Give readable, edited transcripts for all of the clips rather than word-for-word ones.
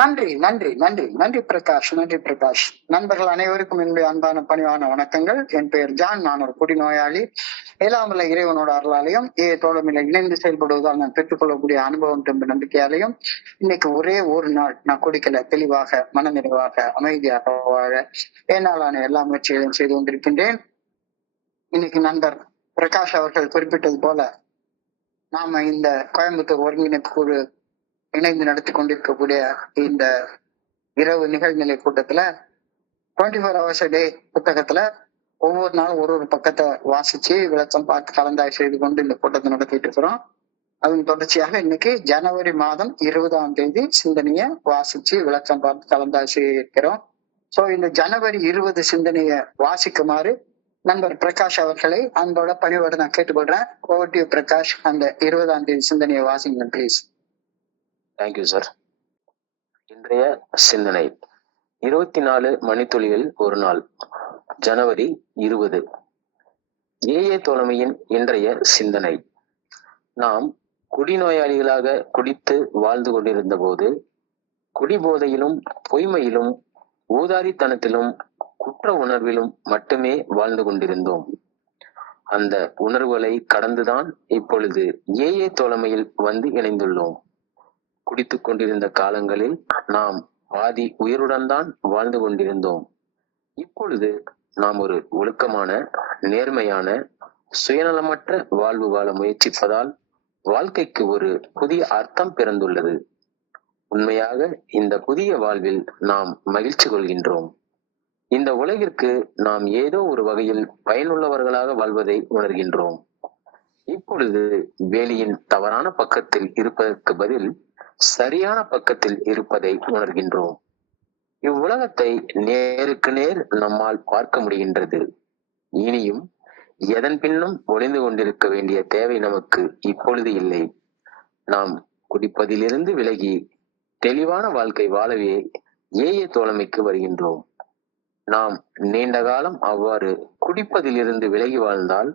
நன்றி நன்றி நன்றி நன்றி பிரகாஷ், நன்றி பிரகாஷ். நண்பர்கள் அனைவருக்கும் என்னுடைய அன்பான பணிவான வணக்கங்கள். என் பெயர் ஜான். நான் ஒரு குடிநோயாளி. ஏழாமல இறைவனோட அருளாலையும் தோழமையில இணைந்து செயல்படுவதால் நான் பெற்றுக்கொள்ளக்கூடிய அனுபவம் திரும்ப நம்பிக்கையாலையும் இன்னைக்கு ஒரே ஒரு நாள் நான் குடிக்கல, தெளிவாக மனநிறைவாக அமைதியாக வாழ என்னாலான எல்லா முயற்சிகளையும் செய்து கொண்டிருக்கின்றேன். இன்னைக்கு நண்பர் பிரகாஷ் அவர்கள் குறிப்பிட்டது போல நாம இந்த கோயம்புத்தூர் ஒருங்கிணைப்பு குழு இணைந்து நடத்தி கொண்டிருக்கக்கூடிய இந்த இரவு நிகழ்நிலை கூட்டத்துல 24 hours a day புத்தகத்துல ஒவ்வொரு நாளும் ஒரு பக்கத்தை வாசிச்சு விளக்கம் பார்த்து கலந்தாய்வு செய்து கொண்டு இந்த கூட்டத்தை நடத்திட்டு இருக்கிறோம். அதன் தொடர்ச்சியாக இன்னைக்கு ஜனவரி மாதம் 20ஆம் தேதி சிந்தனையை வாசிச்சு விளக்கம் பார்த்து கலந்தாய்வு செய்ய இருக்கிறோம். சோ இந்த ஜனவரி 20 சிந்தனையை வாசிக்குமாறு நண்பர் பிரகாஷ் அவர்களை அன்போட பணிவோட நான் கேட்டுக்கொள்றேன். ஓவர் டு பிரகாஷ், அந்த 20ஆம் தேதி சிந்தனையை வாசிங்க பிளீஸ். Thank you sir. இன்றைய சிந்தனை 24 மணித்துளியில் ஒரு நாள், ஜனவரி 20. ஏஏ தோழமையின் இன்றைய சிந்தனை. நாம் குடிநோயாளிகளாக குடித்து வாழ்ந்து கொண்டிருந்த போது குடிபோதையிலும் பொய்மையிலும் ஊதாரித்தனத்திலும் குற்ற உணர்விலும் மட்டுமே வாழ்ந்து கொண்டிருந்தோம். அந்த உணர்வுகளை கடந்துதான் இப்பொழுது ஏஏ தோழமையில் வந்து இணைந்துள்ளோம். குடித்து கொண்டிருந்த காலங்களில் நாம் பாதி உயிருடன் தான் வாழ்ந்து கொண்டிருந்தோம். இப்பொழுது நாம் ஒரு ஒழுக்கமான, நேர்மையான, சுயநலமற்ற வாழ்வு வாழ முயற்சிப்பதால் வாழ்க்கைக்கு ஒரு புதிய அர்த்தம் பிறந்துள்ளது. உண்மையாக இந்த புதிய வாழ்வில் நாம் மகிழ்ச்சி கொள்கின்றோம். இந்த உலகிற்கு நாம் ஏதோ ஒரு வகையில் பயனுள்ளவர்களாக வாழ்வதை உணர்கின்றோம். இப்பொழுது வேலியின் தவறான பக்கத்தில் இருப்பதற்கு பதில் சரியான பக்கத்தில் இருப்பதை உணர்கின்றோம். இவ்வுலகத்தை நேருக்கு நேர் நம்மால் பார்க்க முடிகின்றது. இனியும் எதன் பின்னும் ஒளிந்து கொண்டிருக்க வேண்டிய தேவை நமக்கு இப்பொழுது இல்லை. நாம் குடிப்பதிலிருந்து விலகி தெளிவான வாழ்க்கை வாழவே ஏஏ தோழமைக்கு வருகின்றோம். நாம் நீண்ட காலம் அவ்வாறு குடிப்பதிலிருந்து விலகி வாழ்ந்தால்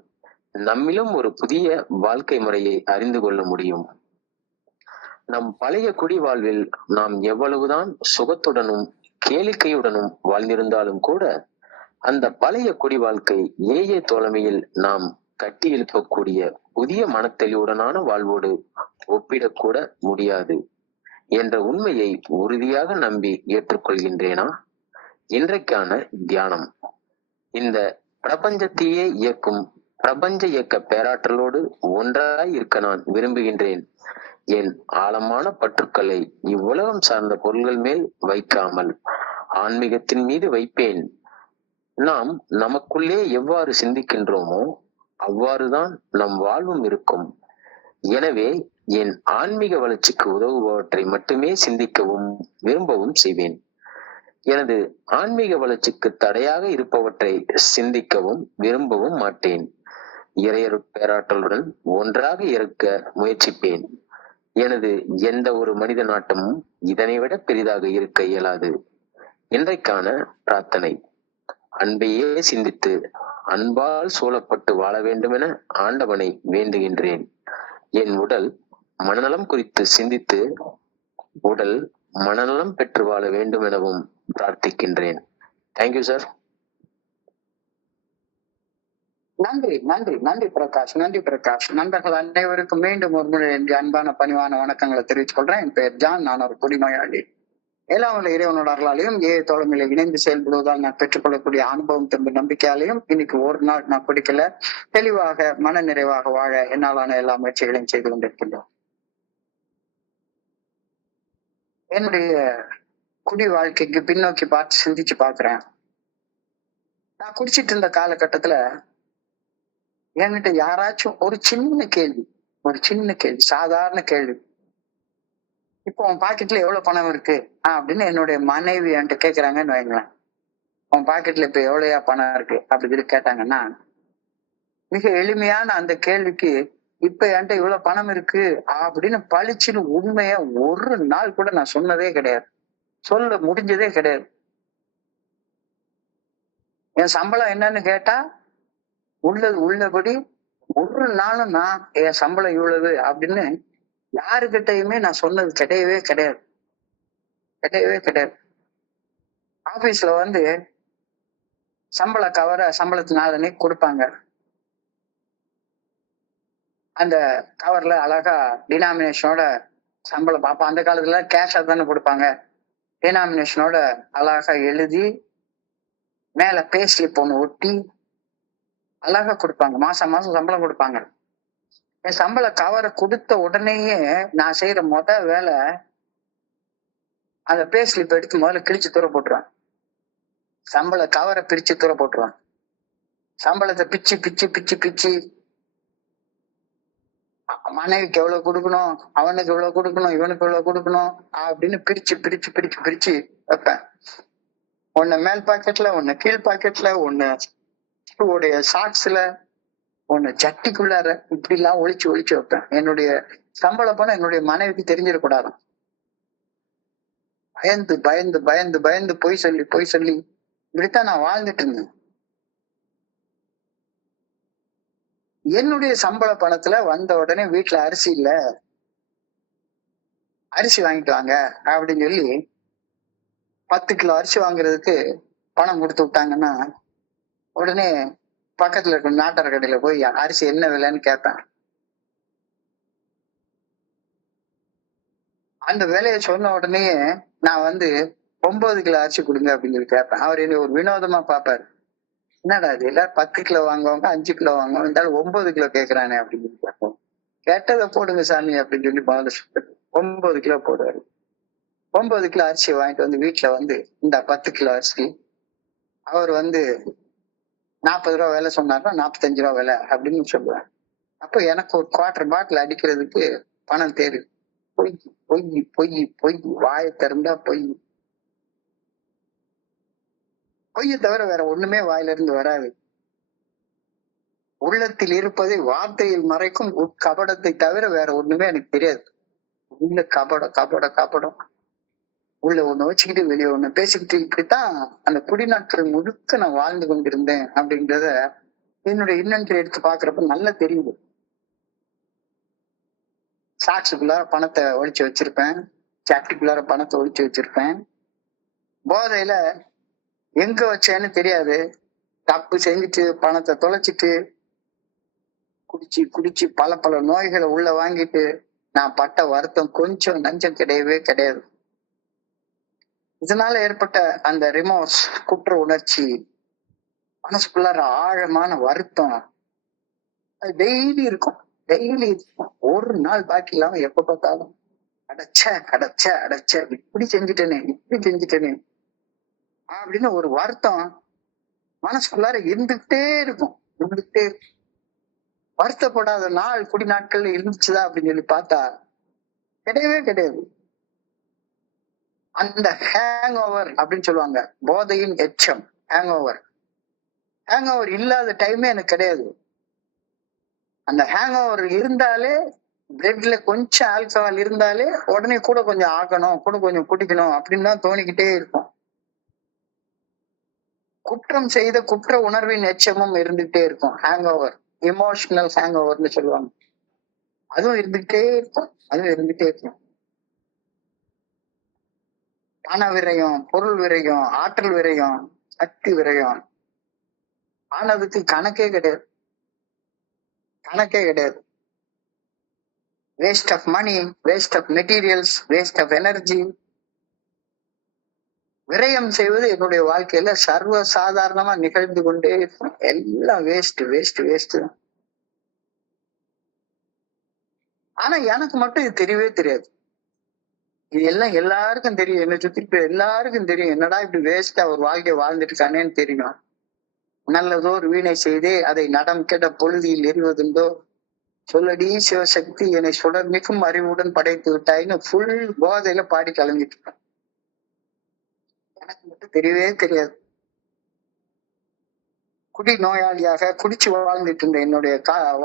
நம்மிலும் ஒரு புதிய வாழ்க்கை முறையை அறிந்து கொள்ள முடியும். நம் பழைய குடி வாழ்வில் நாம் எவ்வளவுதான் சுகத்துடனும் கேளிக்கையுடனும் வாழ்ந்திருந்தாலும் கூட அந்த பழைய குடி வாழ்க்கை ஏஏ தோழமையில் நாம் கட்டி எழுப்பக்கூடிய புதிய மனத்தெளிவுடனான வாழ்வோடு ஒப்பிடக்கூட முடியாது என்ற உண்மையை உறுதியாக நம்பி ஏற்றுக்கொள்கின்றேனா? இன்றைக்கான தியானம். இந்த பிரபஞ்சத்தையே இயக்கும் பிரபஞ்ச இயக்க பேராற்றலோடு ஒன்றாய் இருக்க நான் விரும்புகின்றேன். என் ஆழமான பற்றுக்களை இவ்வுலகம் சார்ந்த பொருள்கள் மேல் வைக்காமல் ஆன்மீகத்தின் மீது வைப்பேன். நாம் நமக்குள்ளே எவ்வாறு சிந்திக்கின்றோமோ அவ்வாறுதான் நம் வாழ்வும் இருக்கும். எனவே என் ஆன்மீக வளர்ச்சிக்கு உதவுபவற்றை மட்டுமே சிந்திக்கவும் விரும்பவும் செய்வேன். எனது ஆன்மீக வளர்ச்சிக்கு தடையாக இருப்பவற்றை சிந்திக்கவும் விரும்பவும் மாட்டேன். இறையரு பேராற்றலுடன் ஒன்றாக இருக்க முயற்சிப்பேன். எனது எந்த ஒரு மனித நாட்டமும் இதனை விட பெரிதாக இருக்க இயலாது. இன்றைக்கான பிரார்த்தனை. அன்பையே சிந்தித்து அன்பால் சூழப்பட்டு வாழ வேண்டுமென ஆண்டவனை வேண்டுகின்றேன். என் உடல் மனநலம் குறித்து சிந்தித்து உடல் மனநலம் பெற்று வாழ வேண்டும் எனவும் பிரார்த்திக்கின்றேன். Thank you sir. நன்றி நன்றி நன்றி பிரகாஷ், நன்றி பிரகாஷ். நண்பர்கள் அனைவருக்கும் மீண்டும் ஒரு முறை என்று அன்பான பணிவான வணக்கங்களை தெரிவித்துக் கொள்றேன். என் பெயர் ஜான். நான் ஒரு குடிநோயாளி. ஏழாமல இறைவனோட அருளாலையும் தோழமையில இணைந்து செயல்படுவதால் நான் பெற்றுக்கொள்ளக்கூடிய அனுபவம் திரும்ப நம்பிக்கையாலையும் இன்னைக்கு ஒரு நாள் நான் குடிக்கல, தெளிவாக மன நிறைவாக வாழ என்னாலான எல்லா முயற்சிகளையும் செய்து கொண்டிருக்கின்றோம். என்னுடைய குடி வாழ்க்கைக்கு பின்னோக்கி பார்த்து சிந்திச்சு பாக்குறேன். நான் குடிச்சிட்டு இருந்த காலகட்டத்துல என்கிட்ட யாராச்சும் ஒரு சின்ன கேள்வி, சாதாரண கேள்வி, இப்போ உன் பாக்கெட்ல எவ்வளவு பணம் இருக்கு அப்படின்னு என்னுடைய மனைவி என்கிட்ட கேக்குறாங்கன்னு வைங்களேன். உன் பாக்கெட்ல இப்ப எவ்வளவுயா பணம் இருக்கு அப்படி கேட்டாங்கன்னா, மிக எளிமையான அந்த கேள்விக்கு இப்ப என்கிட்ட இவ்வளவு பணம் இருக்கு அப்படின்னு பளிச்சுன்னு உண்மையா ஒரு நாள் கூட நான் சொன்னதே கிடையாது, சொல்ல முடிஞ்சதே கிடையாது. என் சம்பளம் என்னன்னு கேட்டா உள்ளபடி ஒரு நாளும் நான் என் சம்பளம் இவ்வளவு அப்படின்னு யாருக்கிட்டையுமே நான் சொன்னது கிடையவே கிடையாது. கிடையவே கிடையாது. ஆபீஸ்ல வந்து சம்பள கவரை சம்பளத்து நாளனே கொடுப்பாங்க. அந்த கவர்ல அழகா டினாமினேஷனோட சம்பளம் பார்ப்போம். அந்த காலத்துல கேஷா தானே கொடுப்பாங்க. டினாமினேஷனோட அழகா எழுதி மேல பே ஸ்லிப் ஒண்ணு ஒட்டி அழகா கொடுப்பாங்க. மாசம் மாசம் சம்பளம் கொடுப்பாங்க. என் சம்பள கவரை கொடுத்த உடனேயே நான் செய்யற வேலை அந்த பே ஸ்லிப் எடுத்து முதல்ல கிழிச்சு தூர போட்டுருவேன். சம்பள கவரை பிரிச்சு தூர போட்டுருவேன். சம்பளத்தை பிச்சு பிச்சு பிச்சு பிச்சு மனைவிக்கு எவ்வளவு கொடுக்கணும், அவனுக்கு எவ்வளவு கொடுக்கணும், இவனுக்கு எவ்வளவு கொடுக்கணும் அப்படின்னு பிரிச்சு பிரிச்சு பிரிச்சு பிரிச்சு வைப்பேன். ஒண்ணு மேல் பாக்கெட்ல, ஒண்ணு கீழ் பாக்கெட்ல, ஒண்ணு உடைய சாக்ஸ்ல, ஒண்ணு சட்டிக்குள்ளார, இப்படி எல்லாம் ஒழிச்சு ஒழிச்சு வைப்பேன். என்னுடைய சம்பள பணம் என்னுடைய மனைவிக்கு தெரிஞ்சிடக்கூடாது. பயந்து பயந்து பயந்து பயந்து பொய் சொல்லி இப்படித்தான் நான் வாழ்ந்துட்டு இருந்தேன். என்னுடைய சம்பள பணத்துல வந்த உடனே வீட்டுல அரிசி இல்ல, அரிசி வாங்கிட்டு வாங்க அப்படின்னு சொல்லி 10 கிலோ அரிசி வாங்குறதுக்கு பணம் கொடுத்து விட்டாங்கன்னா உடனே பக்கத்துல இருக்க நாட்டார் கடையில போய் அரிசி என்ன விலைன்னு கேட்பேன். அந்த விலையை சொன்ன உடனே நான் வந்து 9 கிலோ அரிசி கொடுங்க அப்படின்னு சொல்லி கேட்பேன். அவர் என்ன ஒரு வினோதமா பார்ப்பாரு. என்னடா இது, எல்லாரும் 10 கிலோ வாங்குவாங்க, 5 கிலோ வாங்குவாங்க, இருந்தாலும் 9 கிலோ கேட்கறானே அப்படின்னு சொல்லி கேட்போம். கேட்டதை போடுங்க சாமி அப்படின்னு சொல்லி முதல்ல 9 கிலோ போடுவாரு. 9 கிலோ அரிசி வாங்கிட்டு வந்து வீட்டுல வந்து இந்த 10 கிலோ அரிசி அவர் வந்து 40 ரூபா விலை சொன்னார்னா 45 ரூபா விலை அப்படின்னு சொல்லுவேன். அப்போ எனக்கு ஒரு 1/4 பாட்டில் அடிக்கிறதுக்கு பணம் தேரு. பொய் பொய் பொய் பொய், வாயை திறந்தா பொய். பொய்யை தவிர வேற ஒண்ணுமே வாயில இருந்து வராது. உள்ளத்தில் இருப்பதை வார்த்தையில் மறைக்கும் கபடத்தை தவிர வேற ஒண்ணுமே எனக்கு தெரியாது. உள்ள கபடம் உள்ள ஒண்ணு வச்சுக்கிட்டு வெளியே ஒண்ணு பேசிக்கிட்டு, இப்படித்தான் அந்த குடிநாட்கள் முழுக்க நான் வாழ்ந்து கொண்டிருந்தேன் அப்படின்றத என்னுடைய இன்னொன்று எடுத்து பாக்குறப்ப நல்லா தெரியுது. சாட்சிக்குள்ளார பணத்தை ஒழிச்சு வச்சிருப்பேன், சாப்டிக்குள்ளார பணத்தை ஒழிச்சு வச்சிருப்பேன். போதையில எங்க வச்சேன்னு தெரியாது. தப்பு செஞ்சுட்டு பணத்தை தொலைச்சிட்டு குடிச்சு குடிச்சு பல நோய்களை உள்ள வாங்கிட்டு நான் பட்ட வருத்தம் கொஞ்சம் நஞ்சம் கிடையவே கிடையாது. இதனால ஏற்பட்ட அந்த ரிமோர்ஸ், குற்ற உணர்ச்சி, மனசுக்குள்ளார ஆழமான வருத்தம் அது டெய்லி இருக்கும். டெய்லி இருக்கும். ஒரு நாள் பாக்கி இல்லாம எப்ப பார்த்தாலும் அடைச்ச இப்படி செஞ்சுட்டேனே அப்படின்னு ஒரு வருத்தம் மனசுக்குள்ளார இருந்துகிட்டே இருக்கும். வருத்தப்படாத நாள் குடி நாட்கள்ல இருந்துச்சுதா அப்படின்னு சொல்லி பார்த்தா கிடையவே கிடையாது. அந்த ஹேங் ஓவர் அப்படின்னு சொல்லுவாங்க, போதையின் எச்சம். ஹேங் ஓவர் இல்லாத டைமே எனக்கு கிடையாது. அந்த ஹேங் ஓவர் இருந்தாலே, பிளட்ல கொஞ்சம் ஆல்கஹால் இருந்தாலே உடனே கூட கொஞ்சம் ஆக்கணும், கூட கொஞ்சம் குடிக்கணும் அப்படின்னு தான் தோணிக்கிட்டே இருக்கும். குற்றம் செய்த குற்ற உணர்வின் எச்சமும் இருந்துகிட்டே இருக்கும். ஹேங் ஓவர், எமோஷனல் ஹேங் ஓவர்னு சொல்லுவாங்க. அதுவும் இருந்துகிட்டே இருக்கும். பண விரயம், பொருள் விரயம், ஆற்றல் விரயம், சக்தி விரயம் ஆனதுக்கு கணக்கே கிடையாது. Waste of money, waste of materials, waste of energy. விரயம் செய்வது என்னுடைய வாழ்க்கையில சர்வ சாதாரணமா நிகழ்ந்து கொண்டே இருக்கும். எல்லாம் வேஸ்ட் தான். ஆனா எனக்கு மட்டும் இது தெரியவே தெரியாது. இது எல்லாம் எல்லாருக்கும் தெரியும். என்னை சுத்தி எல்லாருக்கும் தெரியும். என்னடா இப்படி வேஸ்டா ஒரு வாழ்க்கையை வாழ்ந்துட்டு இருக்கானேன்னு தெரியும். நல்லதோர் வீணை செய்தே அதை நடம் கெட்ட பொழுதியில் எறிவதுண்டோ, சொல்லடி சிவசக்தி என்னை சுடர் மிகும் அறிவுடன் படைத்து விட்டாயின்னு ஃபுல் போதையில பாடி கலந்துட்டு இருக்கேன். எனக்கு மட்டும் தெரியவே தெரியாது. குடி நோயாளியாக குடிச்சு வாழ்ந்துட்டு இருந்த என்னுடைய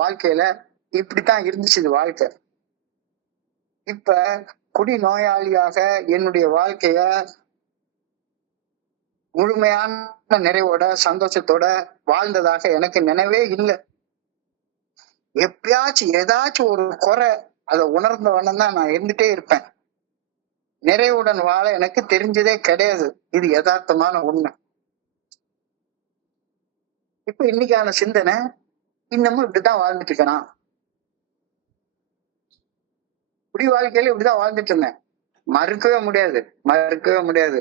வாழ்க்கையில இப்படித்தான் இருந்துச்சு வாழ்க்கை. இப்ப குடி நோயாளியாக என்னுடைய வாழ்க்கைய முழுமையான நிறைவோட சந்தோஷத்தோட வாழ்ந்ததாக எனக்கு நினைவே இல்லை. எப்பயாச்சும் ஏதாச்சும் ஒரு குறை அதை உணர்ந்தவன தான் நான் இருந்துட்டே இருப்பேன். நிறைவுடன் வாழ எனக்கு தெரிஞ்சதே கிடையாது. இது யதார்த்தமான உண்மை. இப்ப இன்னைக்கான சிந்தனை, இன்னமும் இப்படிதான் வாழ்ந்துட்டு இருக்கிறான். குடி வாழ்க்கையில இப்படிதான் வாழ்ந்துட்டு இருந்தேன். மறுக்கவே முடியாது, மறுக்கவே முடியாது.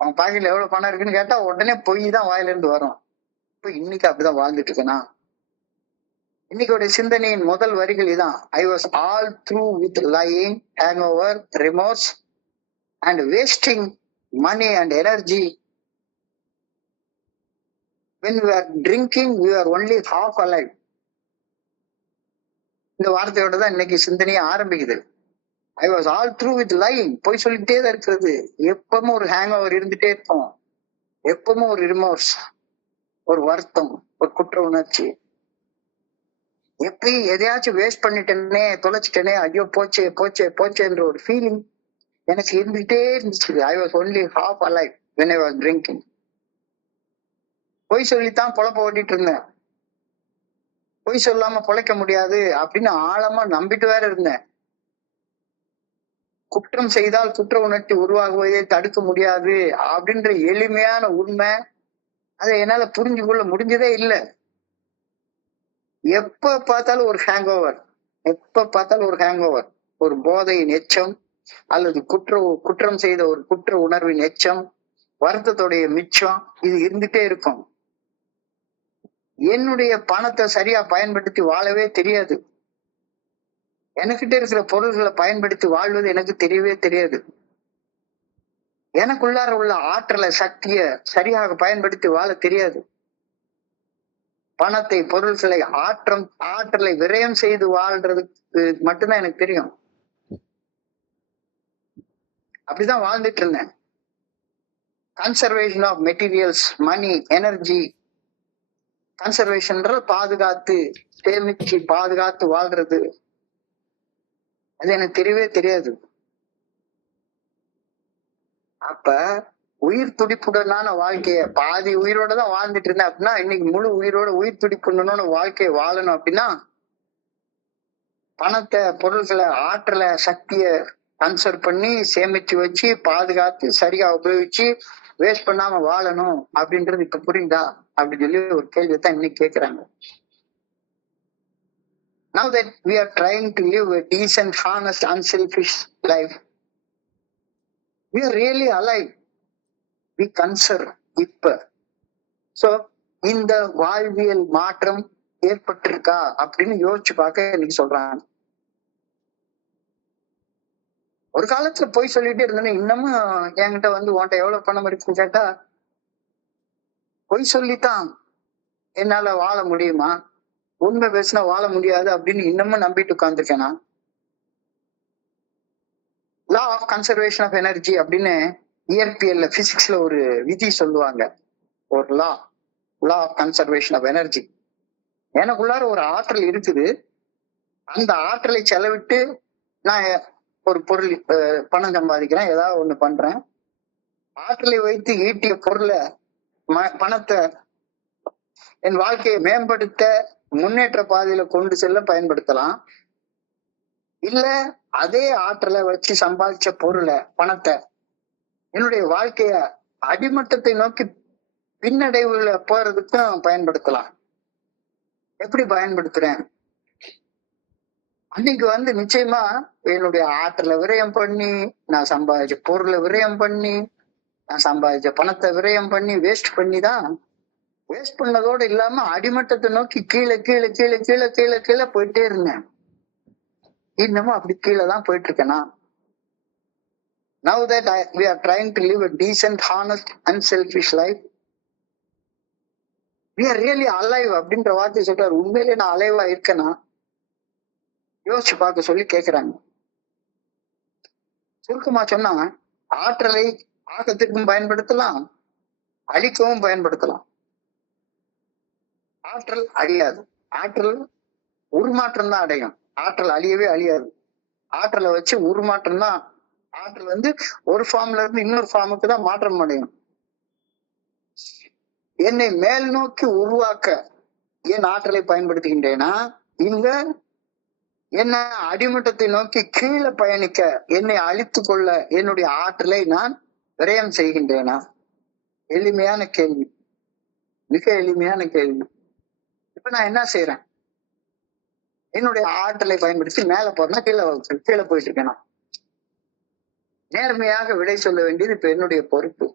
அவன் பாக்கெட்ல எவ்வளவு பணம் இருக்குன்னு கேட்டா உடனே பொய் தான் வாயில இருந்து வரும். இப்ப இன்னைக்கு அப்படிதான் வாழ்ந்துட்டு இருக்கேனா? இன்னைக்கு சிந்தனையின் முதல் வரிகள் இதான். I was all through with lying, hang over, remorse and wasting money and energy. When we are drinking, we are only half alive. இந்த வார்த்தையோட தான் இன்னைக்கு சிந்தனையே ஆரம்பிக்குது. I was all through with lying, போய் சொல்லிட்டே தான் இருக்கிறது. எப்பவும் ஒரு ஹேங் ஓவர் இருந்துட்டே இருக்கும். எப்பவும் ஒரு ரிமோர்ஸ், ஒரு வருத்தம், ஒரு குற்ற உணர்ச்சி. எப்படி எதையாச்சும் வேஸ்ட் பண்ணிட்டேனே, தொலைச்சிட்டேனே, ஐயோ போச்சே போச்சே போச்சேன்ற ஒரு ஃபீலிங் எனக்கு இருந்துகிட்டே இருந்துச்சு. I was only half alive when I was drinking. பொய் சொல்லித்தான் பொழப்ப ஓட்டிட்டு இருந்தேன். பொய் சொல்லாம பொழைக்க முடியாது அப்படின்னு ஆழமா நம்பிட்டு வேற இருந்தேன். குற்றம் செய்தால் குற்ற உணர்ச்சி உருவாகுவதை தடுக்க முடியாது அப்படின்ற எளிமையான உண்மை, அதை என்னால புரிஞ்சு கொள்ள முடிஞ்சதே இல்லை. எப்ப பார்த்தாலும் ஒரு ஹேங் ஓவர், எப்ப பார்த்தாலும் ஒரு ஹேங் ஓவர், ஒரு போதையின் எச்சம் அல்லது குற்றம் செய்த ஒரு குற்ற உணர்வின் எச்சம், வருத்தத்துடைய மிச்சம், இது இருந்துட்டே இருக்கும். என்னுடைய பணத்தை சரியா பயன்படுத்தி வாழவே தெரியாது. எனக்கிட்ட இருக்கிற பொருள்களை பயன்படுத்தி வாழ்வது எனக்கு தெரியவே தெரியாது. எனக்குள்ளார உள்ள ஆற்றலை, சக்திய சரியாக பயன்படுத்தி வாழ தெரியாது. பணத்தை, பொருள்களை, ஆற்றலை விரயம் செய்து வாழ்றதுக்கு மட்டும்தான் எனக்கு தெரியும். அப்படிதான் வாழ்ந்துட்டு இருந்தேன். Conservation of materials, money, energy. Conservation பாதுகாத்து, சேமிச்சு பாதுகாத்து வாழ்றது, அது எனக்கு தெரியவே தெரியாது. அப்ப உயிர் துடிப்புடனான வாழ்க்கைய, பாதி உயிரோட தான் வாழ்ந்துட்டு இருந்தேன் அப்படின்னா, இன்னைக்கு முழு உயிரோட உயிர் துடிப்புடனான வாழ்க்கையை வாழணும் அப்படின்னா, பணத்தை, பொருள்களை, ஆற்றலை, சக்திய கன்சர்வ் பண்ணி சேமிச்சு வச்சு பாதுகாத்து சரியா உபயோகிச்சு வேஸ்ட் பண்ணாம வாழணும் அப்படின்றது இப்ப புரியுதா அப்படின்னு சொல்லி ஒரு கேள்வி தான் இன்னைக்கு கேட்கிறாங்க. Now that we are trying to live a decent, honest, unselfish life, we are really alive. We conserve இப்ப. So இந்த வாழ்வியல் மாற்றம் ஏற்பட்டிருக்கா அப்படின்னு யோசிச்சு பார்க்க இன்னைக்கு சொல்றாங்க. ஒரு காலத்துல போய் சொல்லிட்டே இருந்தேன். இன்னமும் என்கிட்ட உன்கிட்ட எவ்வளவு பணம் இருக்குன்னு கேட்டா, பொய் சொல்லித்தான் என்னால வாழ முடியுமா, உண்மை பேசினா வாழ முடியாது அப்படின்னு இன்னமும் நம்பிட்டு உட்கார்ந்துருக்கேனா? Law of conservation of energy அப்படின்னு இயற்பியல்ல, பிசிக்ஸ்ல ஒரு விதி சொல்லுவாங்க. ஒரு law of conservation of energy. எனக்குள்ளார ஒரு ஆற்றல் இருக்குது. அந்த ஆற்றலை செலவிட்டு நான் ஒரு பொருள், பணம் சம்பாதிக்கிறேன், ஏதாவது ஒண்ணு பண்றேன். ஆற்றலை வைத்து ஈட்டிய பொருளை, பணத்தை என் வாழ்க்கையை மேம்படுத்த, முன்னேற்ற பாதையில கொண்டு செல்ல பயன்படுத்தலாம். இல்ல அதே ஆற்றலை வச்சு சம்பாதிச்ச பொருளை, பணத்தை என்னுடைய வாழ்க்கைய அடிமட்டத்தை நோக்கி பின்னடைவுல போறதுக்கும் பயன்படுத்தலாம். எப்படி பயன்படுத்துறேன்? அன்னைக்கு நிச்சயமா என்னுடைய ஆற்றலை விரயம் பண்ணி, நான் சம்பாதிச்ச பொருளை விரயம் பண்ணி, நான் சம்பாதிச்ச பணத்தை விரயம் பண்ணி, வேஸ்ட் பண்ணதோடு இல்லாம அடிமட்டத்தை நோக்கி கீழே கீழே கீழே கீழே கீழே கீழே போயிட்டே இருந்தேன். இன்னமும் அப்படி கீழே தான் போயிட்டு இருக்கேனா? Now that we are trying to live a decent, honest, unselfish life, we are really alive அப்படின்ற வார்த்தை சொல்றாரு. உண்மையிலே நான் அலைவா இருக்கேனா யோசிச்சு பார்க்க சொல்லி கேக்குறாங்க. சுருக்கமா சொன்னா, ஆற்றலை ஆக்கத்திற்கும் பயன்படுத்தலாம், அழிக்கவும் பயன்படுத்தலாம். ஆற்றல் அழியாது. ஆற்றல் உருமாற்றம் தான் அடையும். ஆற்றல் அழியவே அழியாது. ஆற்றலை வச்சு உருமாற்றம் தான். ஆற்றல் ஒரு ஃபார்ம்ல இருந்து இன்னொரு ஃபார்முக்கு தான் மாற்றம் அடையும். என்னை மேல் நோக்கி உருவாக்க என் ஆற்றலை பயன்படுத்துகின்றேனா, இல்ல என்ன அடிமட்டத்தை நோக்கி கீழே பயணிக்க, என்னை அழித்து கொள்ள என்னுடைய ஆற்றலை நான் விரயம் செய்கின்றேனா? எளிமையான கேள்வி, மிக எளிமையான கேள்வி. இப்ப நான் என்ன செய்யறேன்? என்னுடைய ஆற்றலை பயன்படுத்தி மேல போறேன்னா கீழே போயிட்டு இருக்கேனா? நேர்மையாக விடை சொல்ல வேண்டியது இப்ப என்னுடைய பொறுப்பு.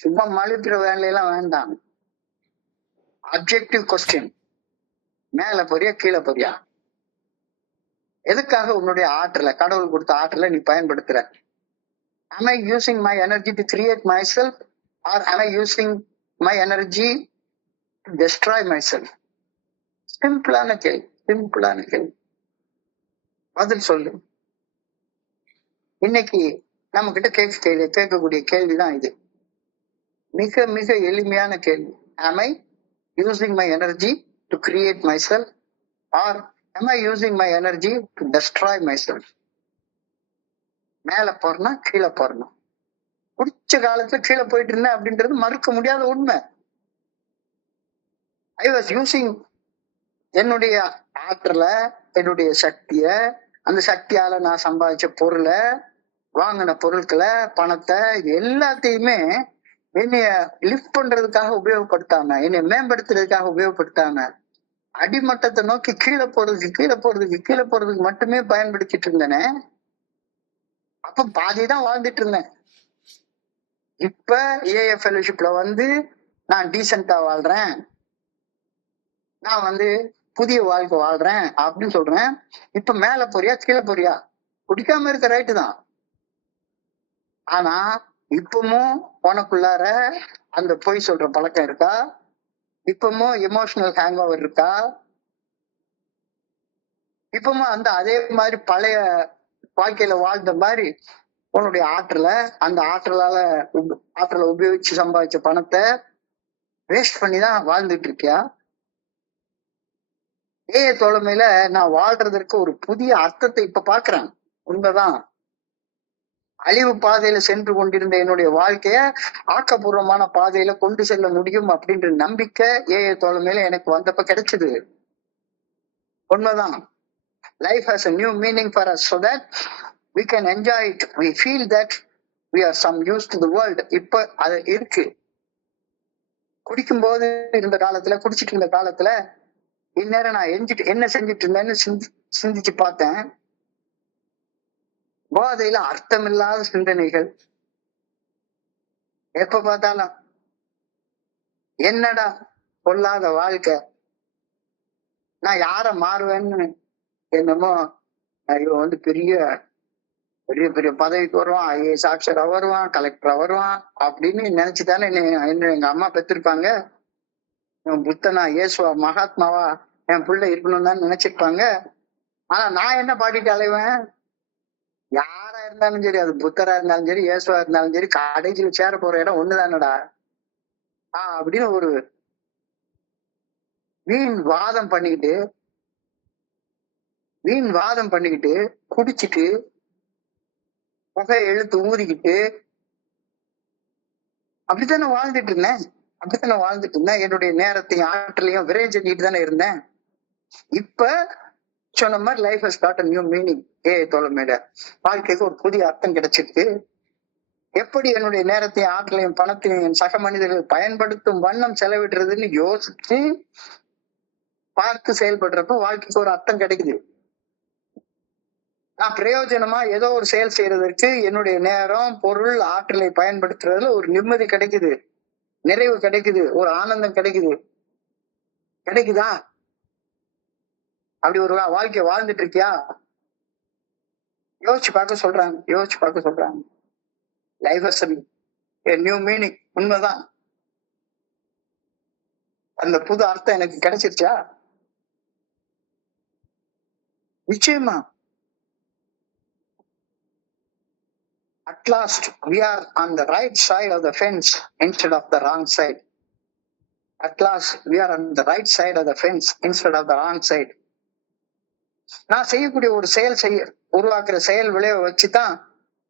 சும்மா மழுப்பிற வேலையெல்லாம் வேண்டாம். அப்ஜெக்டிவ் கொஸ்டின், மேல போறியா கீழே போறியா? எதுக்காக உன்னுடைய ஆற்றலை, கடவுள் கொடுத்த ஆற்றலை நீ பயன்படுத்துற? am I using my energy to create myself or am I using my energy to destroy myself? சிம்பிளான கேள்வி, சிம்பிளான கேள்வி. பதில் சொல்லு. இன்னைக்கு நம்ம கிட்ட கேட்கக்கூடிய கேள்விதான் இது. மிக மிக எளிமையான கேள்வி. am I using my energy to create myself or am I using my energy to destroy myself? மேல போறனா கீழே போறணும். குடிச்ச காலத்துல கீழே போயிட்டு இருந்தேன் அப்படின்றது மறுக்க முடியாத உண்மை. ஐ வாஸ் யூசிங் என்னுடைய ஆற்றலை, என்னுடைய சக்திய, அந்த சக்தியால நான் சம்பாதிச்ச பொருளை, வாங்கின பொருட்களை, பணத்தை, இது எல்லாத்தையுமே என்னைய லிஃப்ட் பண்றதுக்காக உபயோகப்படுத்தாம, என்னை மேம்படுத்துறதுக்காக உபயோகப்படுத்தாம, அடிமட்டத்தை நோக்கி கீழே போறதுக்கு மட்டுமே பயன்படுத்திட்டு இருந்தேனே. அப்ப பாதிதான் வாழ்ந்துட்டு இருந்தேன். இப்ப ஏஏ ஃபெலோஷிப்ல வந்து நான் டீசென்டா வாழ்றேன், நான் புதிய வாழ்க்கை வாழ்றேன் அப்படின்னு சொல்றேன். இப்ப மேல போறியா கீழே போறியா? குடிக்காம இருக்க ரைட்டு தான். ஆனா இப்பமும் உனக்குள்ளார அந்த பொய் சொல்ற பழக்கம் இருக்கா? இப்பமும் எமோஷனல் ஹேங் ஓவர் இருக்கா? இப்பமும் அதே மாதிரி பழைய வாழ்க்கையில வாழ்ந்த மாதிரி உன்னுடைய அந்த ஆற்றலை உபயோகிச்சு சம்பாதிச்ச பணத்தை வேஸ்ட் பண்ணிதான் வாழ்ந்துட்டு இருக்கியா? ஏஏ தோழமையில நான் வாழ்றதற்கு ஒரு புதிய அர்த்தத்தை இப்ப பாக்குறேன். உண்மைதான். அழிவு பாதையில சென்று கொண்டிருந்த என்னுடைய வாழ்க்கைய ஆக்கப்பூர்வமான பாதையில கொண்டு செல்ல முடியும் அப்படின்ற நம்பிக்கை ஏஏ தோழமையில எனக்கு வந்தப்ப கிடைச்சது. உண்மைதான். Life has a new meaning for us so that we can enjoy it. We feel that we are some use to the world. இப்ப அது இருக்கு. குடிக்கும்போது குடிச்சிட்டு இருந்த காலத்துல இந்நேரம் நான் என்ன செஞ்சுட்டு இருந்தேன்னு சிந்திச்சு பார்த்தேன். போதையில அர்த்தமில்லாத சிந்தனைகள். எப்ப பார்த்தாலும் என்னடா பொல்லாத வாழ்க்கை, நான் யார மாறுவேன்னு, என்னமோ இவன் பெரிய பெரிய பெரிய பதவிக்கு வருவான், ஐஏஎஸ் ஆஃபீஸரா வருவான், கலெக்டரா வருவான் அப்படின்னு நினைச்சுதானே என்ன எங்க அம்மா பெற்றிருப்பாங்க. புத்தனா, இயேசுவா, மகாத்மாவா என் பிள்ளை இருக்கணும் தான் நினைச்சிருப்பாங்க. ஆனா நான் என்ன பாடிட்டு அலைவேன்? யாரா இருந்தாலும் சரி, அது புத்தரா இருந்தாலும் சரி, இயேசுவா இருந்தாலும் சரி, கடைசியில சேர போற இடம் ஒண்ணுதானடா அப்படின்னு ஒரு வீண் வாதம் பண்ணிக்கிட்டு குடிச்சிட்டு புகை எழுத்து ஊதிக்கிட்டு அப்படித்தானே வாழ்ந்துட்டு இருந்தேன். என்னுடைய நேரத்தையும் ஆற்றலையும் விரைவு செஞ்சுட்டு தானே இருந்தேன். இப்ப சொன்ன மாதிரி life has got a new meaning. தோழமையில வாழ்க்கைக்கு ஒரு புதிய அர்த்தம் கிடைச்சிருக்கு. எப்படி என்னுடைய நேரத்தையும் ஆற்றலையும் பணத்தையும் என் சக மனிதர்கள் பயன்படுத்தும் வண்ணம் செலவிடுறதுன்னு யோசிச்சு பார்த்து செயல்படுறப்ப வாழ்க்கைக்கு ஒரு அர்த்தம் கிடைக்குது. நான் பிரயோஜனமா ஏதோ ஒரு செயல் செய்யறதற்கு என்னுடைய நேரம், பொருள், ஆற்றலை பயன்படுத்துறதுல ஒரு நிம்மதி கிடைக்குது, நிறைவு கிடைக்குது, ஒரு ஆனந்தம் கிடைக்குதா? அப்படி ஒரு வாழ்க்கை வாழ்ந்துட்டு இருக்கியா? யோசிச்சு பார்க்க சொல்றாங்க. Life has a new meaning. உண்மைதான். அந்த புது அர்த்தம் எனக்கு கிடைச்சிருச்சா? நிச்சயமா. At last, we are on the right side of the fence instead of the wrong side. நான் செய்யக்கூடிய ஒரு உருவாக்குற செயல் விளைவை வச்சுதான்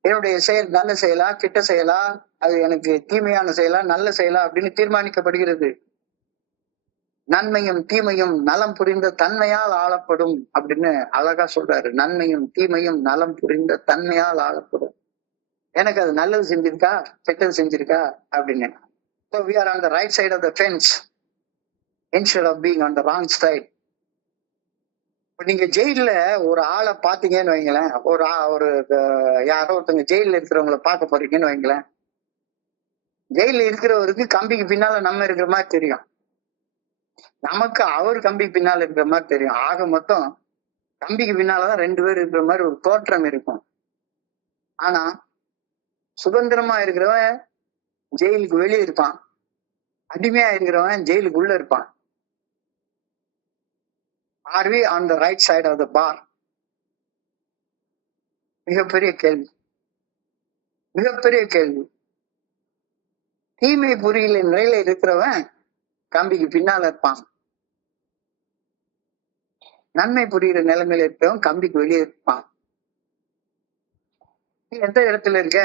என்னுடைய செயல் நல்ல செயலா, கிட்ட செயலா, அது எனக்கு தீமையான செயலா, நல்ல செயலா அப்படின்னு தீர்மானிக்கப்படுகிறது. நன்மையும் தீமையும் நலம் புரிந்த தன்மையால் ஆளப்படும் அப்படின்னு அழகா சொல்றாரு. நன்மையும் தீமையும் நலம் புரிந்த தன்மையால் ஆளப்படும். எனக்கு அது நல்லது செஞ்சிருக்கா கெட்டது செஞ்சிருக்கா அப்படின்னு. So we are on the right side of the fence instead of being on the wrong side. நீங்க ஜெயில ஒரு ஆளை பாத்தீங்கன்னு வைங்களேன், ஒரு யாரோ ஒருத்தவங்க ஜெயில இருக்கிறவங்கள பார்க்க போறீங்கன்னு வைங்களேன், ஜெயில இருக்கிறவருக்கு கம்பிக்கு பின்னால நம்ம இருக்கிற மாதிரி தெரியும், நமக்கு அவர் கம்பிக்கு பின்னால இருக்கிற மாதிரி தெரியும். ஆக மொத்தம் கம்பிக்கு பின்னாலதான் 2 பேர் இருக்கிற மாதிரி ஒரு தோற்றம் இருக்கும். ஆனா சுதந்திரமா இருக்கிறவன் ஜெயிலுக்கு வெளியே இருப்பான், அடிமையா இருக்கிறவன் ஜெயிலுக்கு உள்ள இருப்பான். Are we on the right side of the bar? மிகப்பெரிய கேள்வி, மிகப்பெரிய கேள்வி. தீமை புரியல நிலையில இருக்கிறவன் கம்பிக்கு பின்னால இருப்பான், நன்மை புரியுற நிலைமையில இருக்கிறவன் கம்பிக்கு வெளியே இருப்பான். நீ எந்த இடத்துல இருக்க?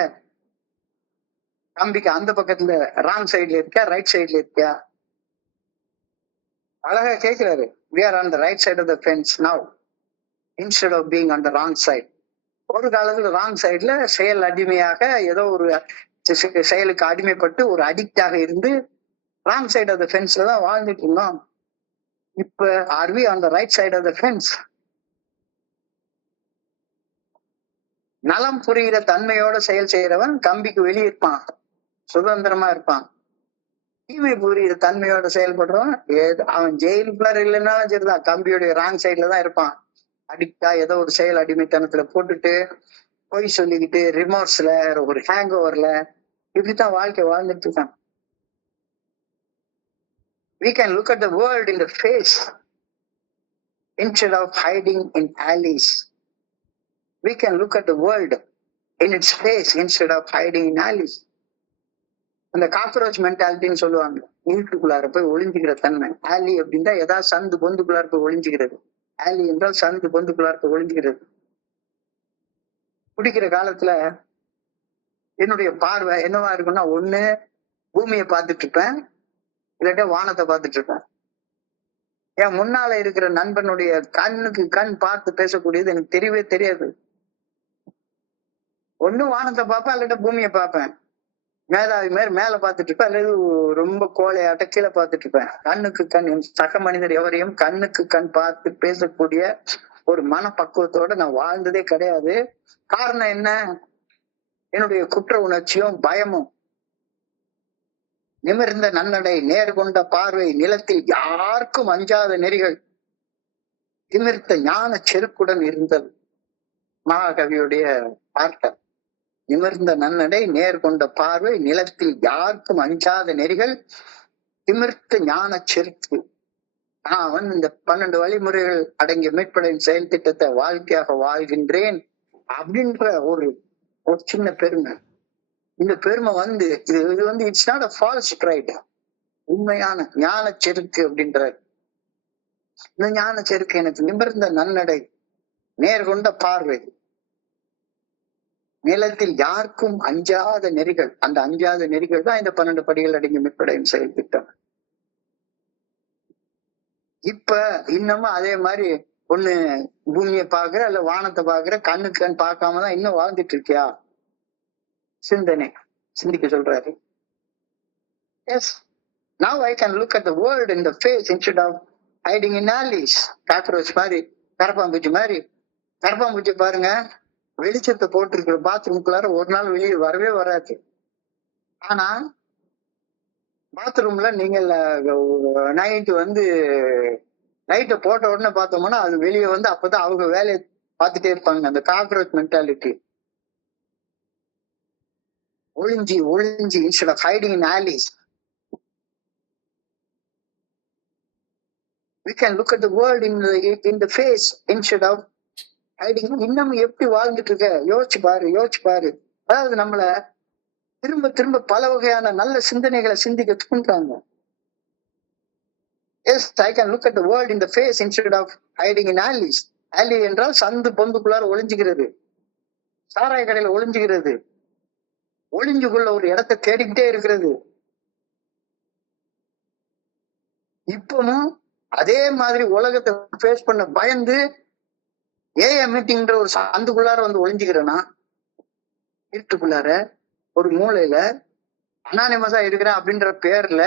கம்பிக்கு அந்த பக்கத்துல ராங் சைட்ல இருக்கியா, ரைட் சைட்ல இருக்கியா? அழகா கேட்கிறாரு. We are on the right side of the fence now instead of being on the wrong side. ஒரு காலத்துல ராங் சைட்ல செயல் அடிமையாக ஏதோ ஒரு செயலுக்கு அடிமைப்பட்டு ஒரு அடிக்டாக இருந்து ராங் சைட் ஆஃப் த ஃபென்ஸ்ல தான் வாழ்ந்துட்டு இருந்தோம். இப்ப are we on the right side of the fence? நலம் புரிகிற தன்மையோட செயல் செய்யறவன் கம்பிக்கு வெளியே இருப்பான், சுதந்திரமா இருப்பான். தீமை புரிகிற தன்மையோட செயல்படுறவன் அவன் ஜெயிலுக்குள்ளார இல்லைன்னாலும் சரிதான், கம்பியோடைய ராங் சைட்ல தான் இருப்பான். அடிக்டா ஏதோ ஒரு செயல் அடிமைத்தனத்துல போட்டுட்டு பொய் சொல்லிக்கிட்டு ரிமோர்ஸ்ல ஒரு ஹேங் ஓவர்ல இப்படித்தான் வாழ்க்கை வாழ்ந்துட்டு இருக்கான். We can look at the world in the face instead of hiding in alleys. We can look at the world in its face instead of hiding in alleys. அந்த காக்ரோச் மென்டாலிட்டின்னு சொல்லுவாங்க, வீட்டுக்குள்ளார போய் ஒளிஞ்சுக்கிற தன்மை. ஆலி அப்படின்னா ஏதாவது சந்து பொந்துக்குள்ளார போய் ஒளிஞ்சுக்கிறது. ஆலி என்றால் சந்து பொந்துக்குள்ளார போய் ஒளிஞ்சுக்கிறது. குடிக்கிற காலத்துல என்னுடைய பார்வை என்னவா இருக்குன்னா, ஒண்ணு பூமியை பார்த்துட்டு இருப்பேன், இல்லாட்ட வானத்தை பார்த்துட்டு இருப்பேன். என் முன்னால இருக்கிற நண்பனுடைய கண்ணுக்கு கண் பார்த்து பேசக்கூடியது எனக்கு தெரியவே தெரியாது. ஒண்ணு வானத்தை பார்ப்பேன், இல்லாட்ட பூமியை பார்ப்பேன். மேலாவி மாதிரி மேல பார்த்துட்டு இருப்பேன், அல்லது ரொம்ப கோழையாட்ட கீழே பார்த்துட்டு இருப்பேன். கண்ணுக்கு கண், சக மனிதர் எவரையும் கண்ணுக்கு கண் பார்த்து பேசக்கூடிய ஒரு மனப்பக்குவத்தோட நான் வாழ்ந்ததே கிடையாது. காரணம் என்ன? என்னுடைய குற்ற உணர்ச்சியும் பயமும். நிமிர்ந்த நன்னடை, நேர்கொண்ட பார்வை, நிலத்தில் யாருக்கும் அஞ்சாத நெறிகள், திமிர்த்த ஞான செருக்குடன் இருந்தல். மகாகவியுடைய வார்த்தை. நிமிர்ந்த நன்னடை, நேர்கொண்ட பார்வை, நிலத்தில் யாருக்கும் அஞ்சாத நெறிகள், திமிர்த்த ஞான செருக்கு. நான் இந்த 12 வழிமுறைகள் அடங்கிய மீட்படையின் செயல் திட்டத்தை வாழ்க்கையாக வாழ்கின்றேன் அப்படின்ற ஒரு சின்ன பெருமை. இந்த பெருமை இது it's not a false pride, உண்மையான ஞான செருக்கு அப்படின்ற இந்த ஞான செருக்கு எனக்கு. நிமிர்ந்த நன்னடை, நேர்கொண்ட பார்வை, நிலத்தில் யாருக்கும் அஞ்சாத நெறிகள். அந்த அஞ்சாத நெறிகள் தான் இந்த 12 படிகள் அடங்கிய மீட்படையின் செயல் திட்டம். இப்ப இன்னமும் அதே மாதிரி ஒண்ணு பூமியை பாக்குற அல்ல வானத்தை பாக்குற, கண்ணுக்கு கண் பார்க்காம தான் இன்னும் வாழ்ந்துட்டு இருக்கியா? சிந்திக்க சொல்றாரு. Yes, now I can look at the world in the face instead of hiding in alleys. Cockroach மாதிரி, கரப்பாம்பூச்சி மாதிரி. கரப்பாம்பூச்சி பாருங்க, வெளிச்சத்தை போட்டு இருக்கிற பாத்ரூம்குள்ளார ஒரு நாள் வெளியே வரவே வராது. ஆனா பாத்ரூம்ல நீங்க நைட்டு லைட்டை போட்ட உடனே பார்த்தோம்னா அது வெளியே அப்பதான் அவங்க வேலையை பார்த்துட்டே இருப்பாங்க. அந்த காக்ரோச் மென்டாலிட்டி. ஒளிஞ்சி instead of hiding in alleys. We can look at the world in the face instead of hiding. இன்னும் எப்படி வாழ்ந்துட்டு இருக்க யோசிச்சு பாரு. அதாவது நம்மள திரும்ப திரும்ப பல வகையான நல்ல சிந்தனைகளை சிந்திக்க தூண்டுறாங்க. Yes, I can look at the world in the face instead of hiding in alleys. alley என்றால் சந்து பொந்துக்குள்ளார ஒளிஞ்சுகிறது, சாராய கடையில ஒளிஞ்சுகிறது, ஒளிஞ்சுக்குள்ள ஒரு இடத்தை தேடிக்கிட்டே இருக்கிறது. இப்பவும் அதே மாதிரி உலகத்தை ஃபேஸ் பண்ண பயந்து ஏஐ மீட்டிங்ன்ற ஒரு சந்துக்குள்ளார வந்து ஒளிஞ்சுக்கிறேன்னா, இருட்டுக்குள்ளார ஒரு மூலையில அனானிமஸா இருக்கிறேன் அப்படின்ற பேர்ல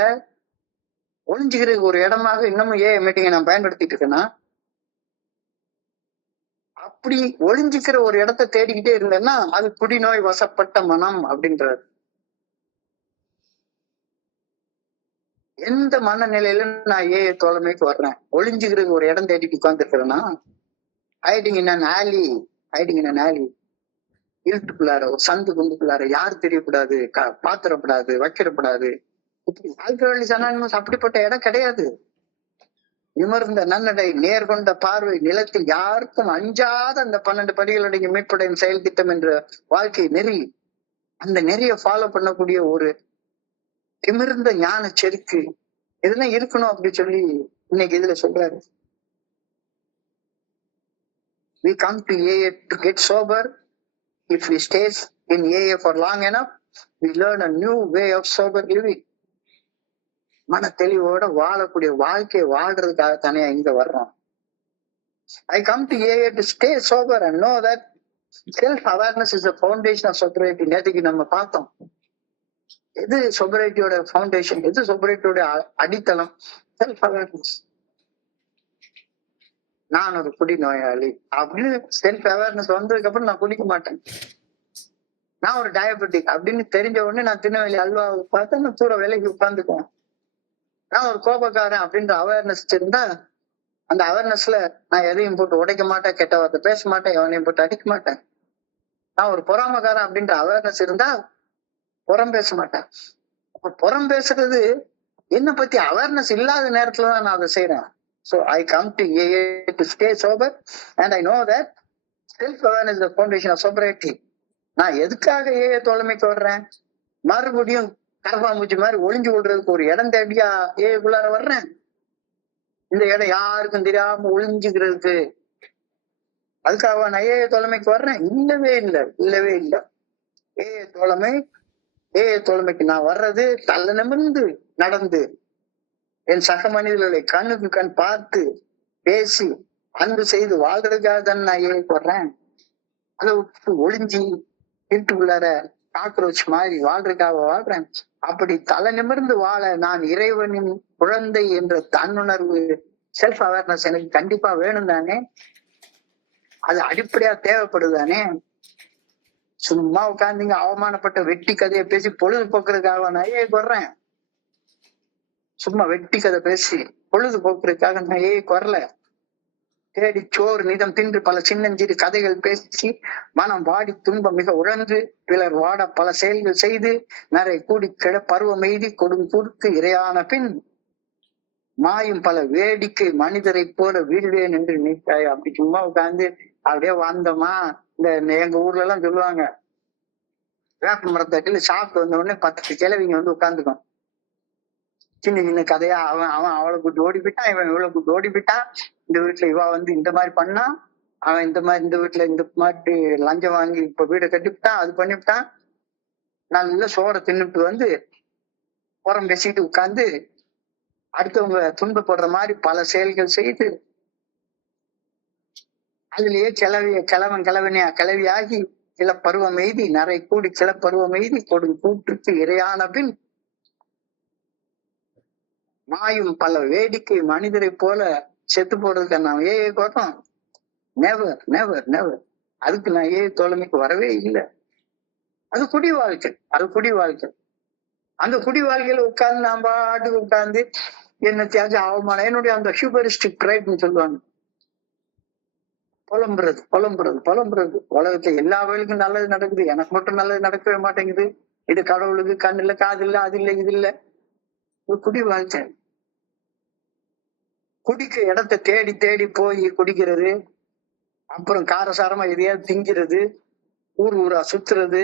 ஒளிஞ்சுக்கிறதுக்கு ஒரு இடமாக இன்னமும் ஏஐ மீட்டிங்கை நான் பயன்படுத்திட்டு இருக்கேன்னா, அப்படி ஒளிஞ்சுக்கிற ஒரு இடத்தை தேடிக்கிட்டே இருந்தேன்னா அது குடிநோய் வசப்பட்ட மனம் அப்படின்றாரு. எந்த மனநிலையில நான் ஏஐ தோழமைக்கு வர்றேன்? ஒளிஞ்சுக்கிறதுக்கு ஒரு இடம் தேடிட்டு உட்கார்ந்துருக்கிறேன்னா, ஹைடிங் இன் அன் ஆலி, ஹைடிங் இன் அன் ஆலி, இருட்டுக்குள்ளார ஒரு சந்து குண்டுக்குள்ளார யாரும் தெரியக்கூடாது, பாத்திரப்படாது, வைக்கிடப்படாது. ஆல்கஹாலிக்ஸ் அனானிமஸ் அப்படிப்பட்ட இடம் கிடையாது. நிமிர்ந்த நன்னடை, நேர்கொண்ட பார்வை, நிலத்தில் யாருக்கும் அஞ்சாத அந்த 12 படிகளுடைய மீட்படையும் செயல் திட்டம் என்ற வாழ்க்கை நெறி, அந்த நெறிய ஃபாலோ பண்ணக்கூடிய ஒரு நிமிர்ந்த ஞான செருக்கு இதெல்லாம் இருக்கணும் அப்படின்னு சொல்லி இன்னைக்கு இதுல சொல்றாரு. We come to AA to get sober. If we stay in AA for long enough, we learn a new way of sober living. மன தெளிவோட வாழக்கூடிய வாழ்க்கையை வாழ்றதுக்காக தானே இங்க வர்றோம். I come to AA to stay sober and know that self-awareness is the foundation of sobriety. நேற்றுக்கு நம்ம பார்த்தோம். எது சொபரைட்டியோட ஃபவுண்டேஷன், எது சொபரைட்டியோட அடித்தளம்? செல்ஃப்-அவேர்னஸ். நான் ஒரு குடி நோயாளி அப்படின்னு செல்ஃப் அவேர்னஸ் வந்ததுக்கு அப்புறம் நான் குடிக்க மாட்டேன். நான் ஒரு டயபெட்டிக் அப்படின்னு தெரிஞ்ச உடனே நான் திருநெல்வேலி அல்வாவை பார்த்து நான் தூர விலைக்கு உட்கார்ந்துக்குவேன். நான் ஒரு கோபக்காரன் அப்படின்ற அவேர்னஸ் இருந்தா அந்த அவேர்னஸ்ல நான் எதையும் போட்டு உடைக்க மாட்டேன், கெட்ட வார்த்தை பேச மாட்டேன், எவனையும் போட்டு அடிக்க மாட்டேன். நான் ஒரு பொறாமக்காரன் அப்படின்ற அவேர்னஸ் இருந்தா புறம் பேச மாட்டேன். அப்ப புறம் பேசுறது என்னை பத்தி அவேர்னஸ் இல்லாத நேரத்துலதான் நான் அதை செய்யறேன். So I come to AA to stay sober and I know that self-awareness is the foundation of sobriety. நான் எதுக்காக AA தோழமைக்கு வர்றேன்? மறுபடியும் கரப்பாம்பூச்சி மாதிரி ஒளிஞ்சு கொள்றதுக்கு ஒரு இடம் தேடியா ஏக்குள்ளார வர்றேன். இந்த இடம் யாருக்கும் தெரியாம ஒளிஞ்சுக்கிறதுக்கு அதுக்காக நான் AA தோழமைக்கு வர்றேன்? இல்லவே இல்லை, இல்லவே இல்லை. AA தோழமைக்கு நான் வர்றது தள்ள நிமிர்ந்து நடந்து என் சக மனிதர்களை கண்ணுக்கு கண் பார்த்து பேசி அன்பு செய்து வாழ்றதுக்காக தான் நான் ஏக்கு வர்றேன். அதை விட்டு ஒளிஞ்சி வீட்டுக்குள்ளார காக்ரோச் மாதிரி வாழ்றதுக்காக வாழ்றேன். அப்படி தலை நிமிர்ந்து வாழ நான் இறைவனின் குழந்தை என்ற தன்னுணர்வு, செல்ஃப் அவேர்னஸ் எனக்கு கண்டிப்பா வேணும் தானே. அது அடிப்படையா தேவைப்படுதானே. சும்மா உட்கார்ந்தீங்க அவமானப்பட்ட வெட்டி கதையை பேசி பொழுதுபோக்குறதுக்காக நான் ஏக்கு வர்றேன். சும்மா வெட்டி கதை பேசி பொழுதுபோக்குறதுக்காக நான் ஏக்கு வரல. தேடி சோறு நிதம் தின்று பல சின்னஞ்சிறு கதைகள் பேசி மனம் வாடி துன்பம் மிக உழன்று பிறர் வாட பல செயல்கள் செய்து நிறைய கூடி கிட பருவம் எய்தி கொடும் கூடுக்கு இரையான பின் மாயும் பல வேடிக்கை மனிதரை போல வீழ்வேன் என்று நீட்டாய். அப்படி சும்மா உட்கார்ந்து அப்படியே வாழ்ந்தோமா. இந்த எங்க ஊர்ல எல்லாம் சொல்லுவாங்க, வேப்ப மரத்தட்டில சாப்பிட்டு வந்த உடனே 10 கிழவிங்க வந்து உட்கார்ந்துக்கும். சின்ன சின்ன கதையா அவன் அவளை கூட்டு ஓடி போயிட்டான், இவன் இவ்வளவு கூட்டு ஓடி போயிட்டான், இந்த வீட்டுல இவ வந்து இந்த மாதிரி பண்ணா, அவன் இந்த மாதிரி இந்த வீட்டுல இந்த மாதிரி லஞ்சம் வாங்கி இப்ப வீடை கட்டிவிட்டான், அது பண்ணிவிட்டான். நல்ல சோறை தின்னுட்டு வந்து புறம் பேசிட்டு உட்கார்ந்து அடுத்தவங்க துன்பப்படுற மாதிரி பல செயல்கள் செய்து அதுலயே கிளவியாகி கிளப்பருவம் எய்தி நிறைய கூடி கிளப்பருவம் எய்தி கொடும் கூட்டுக்கு இரையான பின் மாயும் பல வேடிக்கை மனிதரை போல செத்து போறதுக்கு நான் ஏஐ கோட்டம் நெவர் நெவர் நெவர். அதுக்கு நான் ஏஐ தோழமைக்கு வரவே இல்லை. அது குடி வாழ்க்கை, அது குடி வாழ்க்கை. அந்த குடி வாழ்க்கையில உட்கார்ந்து நான் பாட்டுக்கு உட்கார்ந்து என்ன தியாகம் அவமானம் என்னுடைய அந்த ஹியூபரிஸ்டிக் ப்ரைட்னு சொல்லுவாங்க, புலம்புறது. உலகத்துல எல்லா வயலுக்கும் நல்லது நடக்குது, எனக்கு மட்டும் நல்லது நடக்கவே மாட்டேங்குது. இது கடவுளுக்கு கண் இல்ல, காது இல்ல, அது இல்லை, இது இல்லை. ஒரு குடி வாழ்க்கை. குடிக்க இடத்தை தேடி தேடி போய் குடிக்கிறது, அப்புறம் காரசாரமா எதையாவது திங்கிறது, ஊர் ஊரா சுத்துறது,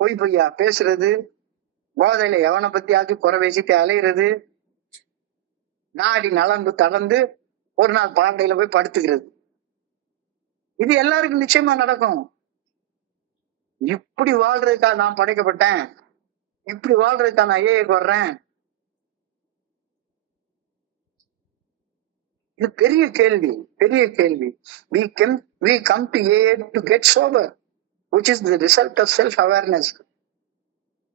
பொய்யா பேசுறது, போதையில எவனை பத்தியாச்சும் குறை பேசிட்டு அலையிறது, நாடி நலந்து தளர்ந்து ஒரு நாள் பாண்டையில போய் படுத்துக்கிறது. இது எல்லாருக்கும் நிச்சயமா நடக்கும். இப்படி வாழ்றதுக்கா நான் படைக்கப்பட்டேன், இப்படி வாழ்றதுக்கா நான் ஏஐக்கு வர்றேன். இது பெரிய கேள்வி, பெரிய கேள்வி. We come to AA to get sober, which is the result of self-awareness.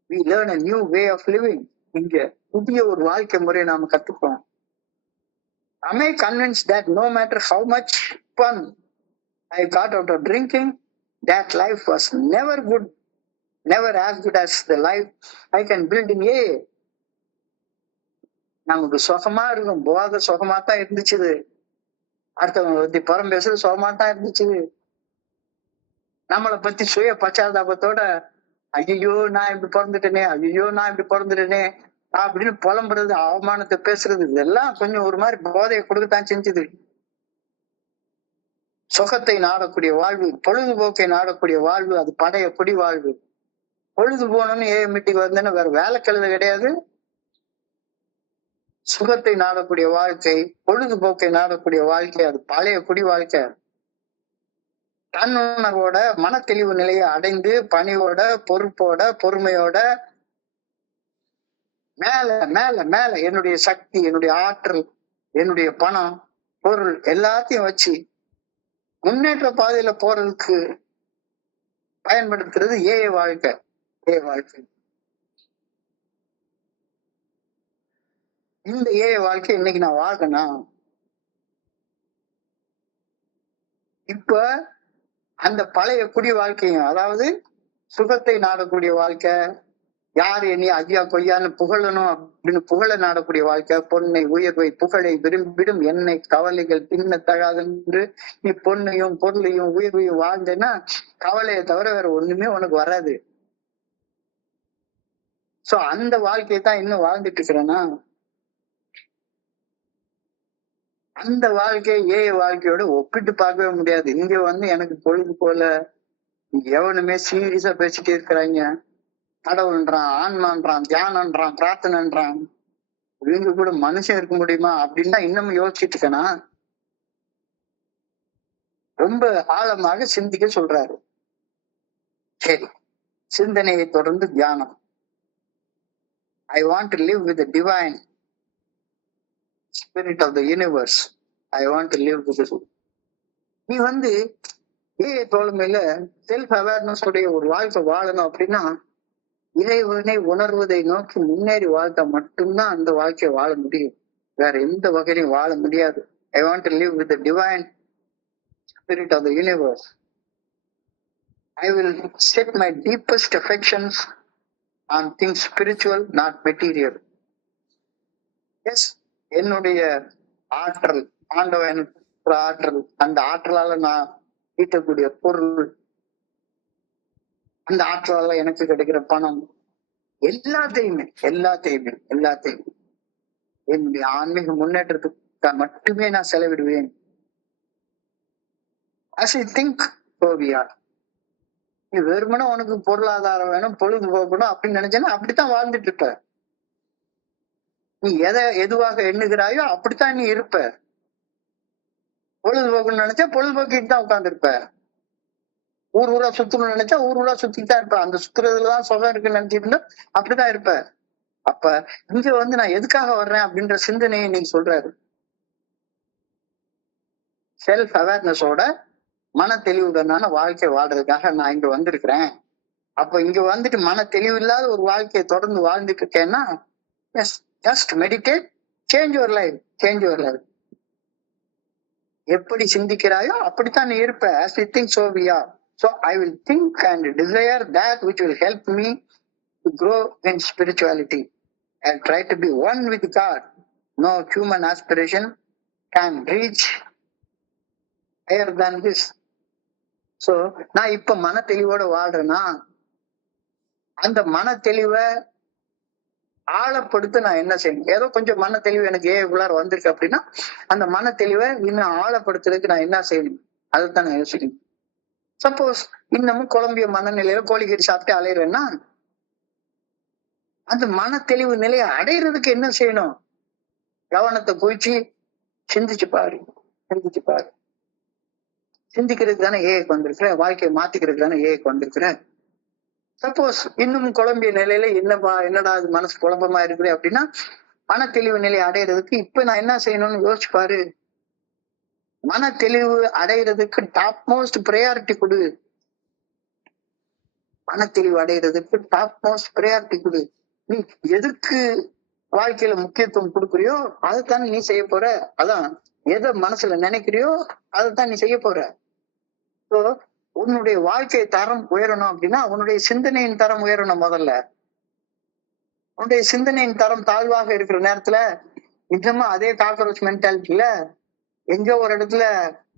We learn a new way of living. இங்க புதிய ஒரு வாழ்க்கை முறையை நாம கத்துக்கிறோம். Am I convinced that no matter how much fun I got out of drinking, that life was never good, never as good as the life I can build in AA? நமக்கு சுகமா இருக்கும், போக சுகமா தான் இருந்துச்சு. அடுத்தவங்க பத்தி புறம் பேசுறது சுகமா தான் இருந்துச்சு. நம்மளை பத்தி சுய பச்சாதாபத்தோட ஐயோ நான் இப்படி பிறந்துட்டேனே, ஐயோ நான் இப்படி பிறந்துட்டேனே அப்படின்னு புலம்புறது, அவமானத்தை பேசுறது, இதெல்லாம் கொஞ்சம் ஒரு மாதிரி போதையை கொடுக்கத்தான் செஞ்சுது. சுகத்தை நாடக்கூடிய வாழ்வு, பொழுதுபோக்கை நாடக்கூடிய வாழ்வு, அது படைய குடி வாழ்வு. பொழுது போகணும்னு மீட்டிங் வந்தேன்னா வேற வேலை கழுத கிடையாது. சுகத்தை நாடக்கூடிய வாழ்க்கை, பொழுதுபோக்கை நாடக்கூடிய வாழ்க்கை, அது பழைய குடி வாழ்க்கை. தன்னுணர்வோட மன தெளிவு நிலையை அடைந்து பணியோட பொறுப்போட பொறுமையோட மேல மேல மேல என்னுடைய சக்தி, என்னுடைய ஆற்றல், என்னுடைய பணம், பொருள் எல்லாத்தையும் வச்சு முன்னேற்ற பாதையில போறதுக்கு பயன்படுத்துறது ஏ வாழ்க்கை. வாழ்க்கை இந்த வாழ்க்கை இன்னைக்கு நான் வாழ்றேன்னா, இப்ப அந்த பழைய குடி வாழ்க்கையும், அதாவது சுகத்தை நாடக்கூடிய வாழ்க்கை, யார் என்னை ஐயா கொய்யான்னு புகழணும் அப்படின்னு புகழ நாடக்கூடிய வாழ்க்கை, பொன்னை உயர்வை புகழை விரும்பிடும் என்னை கவலைகள் தின்னத்தகாது என்று நீ பொன்னையும் பொருளையும் உயர்வையும் வாழ்ந்தேன்னா கவலையை தவிர வேற ஒண்ணுமே உனக்கு வராது. சோ அந்த வாழ்க்கையை தான் இன்னும் வாழ்ந்துட்டு இருக்கிறேன்னா, அந்த வாழ்க்கையை வாழ்க்கையோட ஒப்பிட்டு பார்க்கவே முடியாது. இங்க எனக்கு பொழுது போல எவனுமே சீரியஸா பேசிட்டே இருக்கிறாங்க. கடவுள்ன்றான், ஆன்மான்றான், தியானம்ன்றான், பிரார்த்தனைன்றான். இவங்க கூட மனுஷன் இருக்க முடியுமா அப்படின்னு இன்னமும் யோசிச்சுட்டு இருக்கேனா, ரொம்ப ஆழமாக சிந்திக்க சொல்றாரு. சரி, சிந்தனையை தொடர்ந்து தியானம். I want to live with the divine spirit of the universe. I want to live with it. நீ தோழமையில செல்ஃப் அவேர்னஸ் உடைய ஒரு வாழ்க்கை வாழணும் அப்படின்னா, இறைவனை உணர்வதை நோக்கி முன்னேறி வாழ்த்தா மட்டும்தான் அந்த வாழ்க்கையை வாழ முடியும். வேற எந்த வகையிலும் வாழ முடியாது. I want to live with the divine spirit of the universe. I will set my deepest affections on things spiritual, not material. Yes, என்னுடைய ஆற்றல், ஆண்டவன் ஆற்றல், அந்த ஆற்றலால நான் ஈட்டக்கூடிய பொருள், அந்த ஆற்றலால எனக்கு கிடைக்கிற பணம், எல்லாத்தையுமே என்னுடைய ஆன்மீக முன்னேற்றத்துக்கு மட்டுமே நான் செலவிடுவேன். As I think, so we are. நீ வெறுமனே உனக்கு பொருளாதாரம் வேணும், பொழுதுபோக்கணும் அப்படின்னு நினைச்சேன்னா அப்படித்தான் வாழ்ந்துட்டு இருப்ப. நீ எதுவாக எண்ணுகிறாயோ அப்படித்தான் நீ இருப்ப. பொழுதுபோக்குன்னு நினைச்சா பொழுதுபோக்கிட்டு தான் உட்கார்ந்து இருப்ப. ஊர் ஊரா சுத்தணும்னு நினைச்சா ஊர் ஊரா சுத்திட்டு தான் இருப்ப. அந்த சுத்துறதுலதான் சுகம் இருக்குன்னு நினைச்சிட்டு இருந்தா அப்படிதான் இருப்ப. அப்ப இங்க நான் எதுக்காக வர்றேன் அப்படின்ற சிந்தனையை நீங்க சொல்றாரு. செல்ஃப் அவேர்னஸோட மன தெளிவுடனான வாழ்க்கை வாழ்றதுக்காக நான் இங்க வந்திருக்கிறேன். அப்ப இங்க வந்துட்டு மன தெளிவு இல்லாத ஒரு வாழ்க்கையை தொடர்ந்து வாழ்ந்துட்டு இருக்கேன்னா, yes, just meditate, change your life. எப்படி சிந்திக்கிறாயோ அப்படித்தான் நீ இருப்ப. as we think, so we are. So I will think and desire that which will help me to grow in spirituality and try to be one with God. No human aspiration can reach higher than this. So நான் இப்ப மன தெளிவோட வாழ்றேன்னா, அந்த மன தெளிவை ஆழப்படுத்த நான் என்ன செய்யணும்? ஏதோ கொஞ்சம் மன தெளிவு எனக்கு உள்ளார வந்திருக்கு அப்படின்னா, அந்த மன தெளிவை இன்னும் ஆழப்படுத்துறதுக்கு நான் என்ன செய்யணும்? அதைத்தான் நான் யோசிக்கணும். சப்போஸ் இன்னமும் குழம்பிய மனநிலையில கோழிக்கறி சாப்பிட்டு அலையிறேன்னா, அந்த மன தெளிவு நிலையை அடையிறதுக்கு என்ன செய்யணும்? கவனத்தை குவிச்சு சிந்திச்சு பாரு. சிந்திக்கிறதுக்கு தானே ஏக்கு வந்திருக்கிற, வாழ்க்கையை மாத்திக்கிறதுக்கு தானே ஏக்கு வந்திருக்கிற. சப்போஸ் இன்னும் குழம்பிய நிலையில என்னடா அது மனசு குழப்பமா இருக்குது அப்படின்னா, மன தெளிவு நிலையை அடையிறதுக்கு இப்ப நான் என்ன செய்யணும்னு யோசிச்சு பாரு. மன தெளிவு அடைகிறதுக்கு டாப் மோஸ்ட் ப்ரையாரிட்டி கொடு. மன தெளிவு அடைகிறதுக்கு டாப் மோஸ்ட் ப்ரையாரிட்டி கொடு. நீ எதுக்கு வாழ்க்கையில முக்கியத்துவம் கொடுக்குறியோ அதைத்தான் நீ செய்ய போற. அதான் எதை மனசுல நினைக்கிறியோ அதைத்தான் நீ செய்ய போற. So, உன்னுடைய வாழ்க்கை தரம் உயரணும் அப்படின்னா உன்னுடைய சிந்தனையின் தரம் உயரணும். முதல்ல உன்னுடைய சிந்தனையின் தரம் தாழ்வாக இருக்கிற நேரத்துல நிஜமா அதே காக்ரோச் மென்டாலிட்டியில எங்கோ ஒரு இடத்துல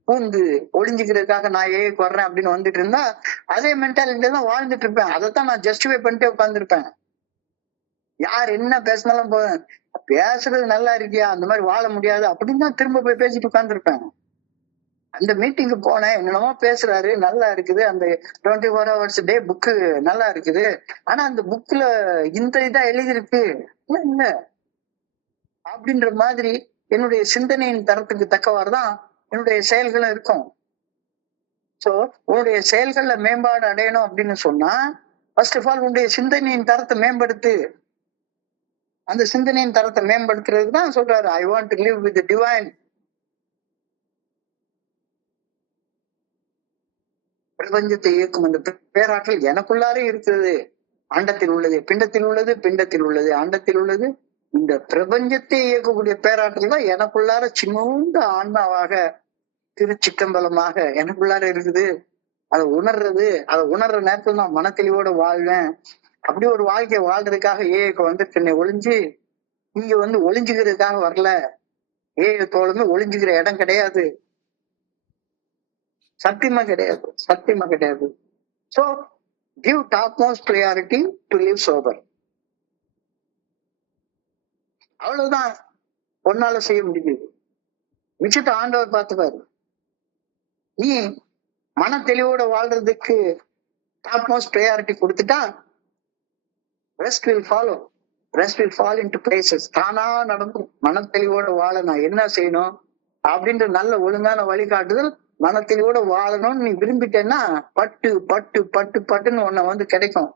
பூந்து ஒளிஞ்சுக்கிறதுக்காக நான் ஏக்கு வர்றேன் அப்படின்னு வந்துட்டு இருந்தா அதே மென்டாலிட்டியில தான் வாழ்ந்துட்டு இருப்பேன். அதைத்தான் நான் ஜஸ்டிஃபை பண்ணிட்டே உட்கார்ந்துருப்பேன். யார் என்ன பேசினாலும் பேசுறது நல்லா இருக்கியா, அந்த மாதிரி வாழ முடியாது அப்படின்னு தான் திரும்ப போய் பேசிட்டு உட்கார்ந்துருப்பேன். அந்த மீட்டிங்கு போனேன், என்னென்னமோ பேசுறாரு, நல்லா இருக்குது, அந்த 24 hours டே புக்கு நல்லா இருக்குது, ஆனா அந்த புக்ல இந்த இதா எழுதியிருக்கு இல்ல அப்படின்ற மாதிரி என்னுடைய சிந்தனையின் தரத்துக்கு தக்கவாறுதான் என்னுடைய செயல்களும் இருக்கும். சோ உன்னுடைய செயல்கள்ல மேம்பாடு அடையணும் அப்படின்னு சொன்னா ஃபர்ஸ்ட் ஆஃப் ஆல் உன்னுடைய சிந்தனையின் தரத்தை மேம்படுத்து. அந்த சிந்தனையின் தரத்தை மேம்படுத்துறதுக்கு தான் சொல்றாரு, I want to live with divine. பிரபஞ்சத்தை இயக்கும் அந்த பேராற்றல் எனக்குள்ளாரே இருக்கிறது. அண்டத்தில் உள்ளது பிண்டத்தில் உள்ளது, பிண்டத்தில் உள்ளது அண்டத்தில் உள்ளது. இந்த பிரபஞ்சத்தை இயக்கக்கூடிய பேராற்றல் தான் எனக்குள்ளார சின்னூண்ட ஆன்மாவாக திருச்சிற்றம்பலமாக எனக்குள்ளார இருக்குது. அதை உணர்றது, அதை உணர்ற நேரத்துல நான் மனத்தெளிவோட வாழ்வேன். அப்படி ஒரு வாழ்க்கையை வாழ்றதுக்காக ஏக்கு வந்து என்னை ஒளிஞ்சு இங்க வந்து ஒளிஞ்சுக்கிறதுக்காக வரல. தோழமே ஒளிஞ்சுக்கிற இடம் கிடையாது, சத்தியமா கிடையாது, சத்தியமா கிடையாது. So give topmost priority to live sober. அவ்வளவுதான் ஒன்னால செய்ய முடியுது. மிச்சத்தை ஆண்டவர் பார்த்துப்பாரு. நீ மன தெளிவோட வாழ்றதுக்கு டாப் மோஸ்ட் ப்ரையாரிட்டி கொடுத்துட்டா rest will follow. Rest will fall into places. தானா நடக்கும். மன தெளிவோட வாழ நான் என்ன செய்யணும் அப்படின்ற நல்ல ஒழுங்கான வழிகாட்டுதல் மனத்தெளிவோட வாழணும்னு நீ விரும்பிட்டேன்னா பட்டு பட்டு பட்டு பட்டுன்னு ஒன்ன வந்து கிடைக்கும்.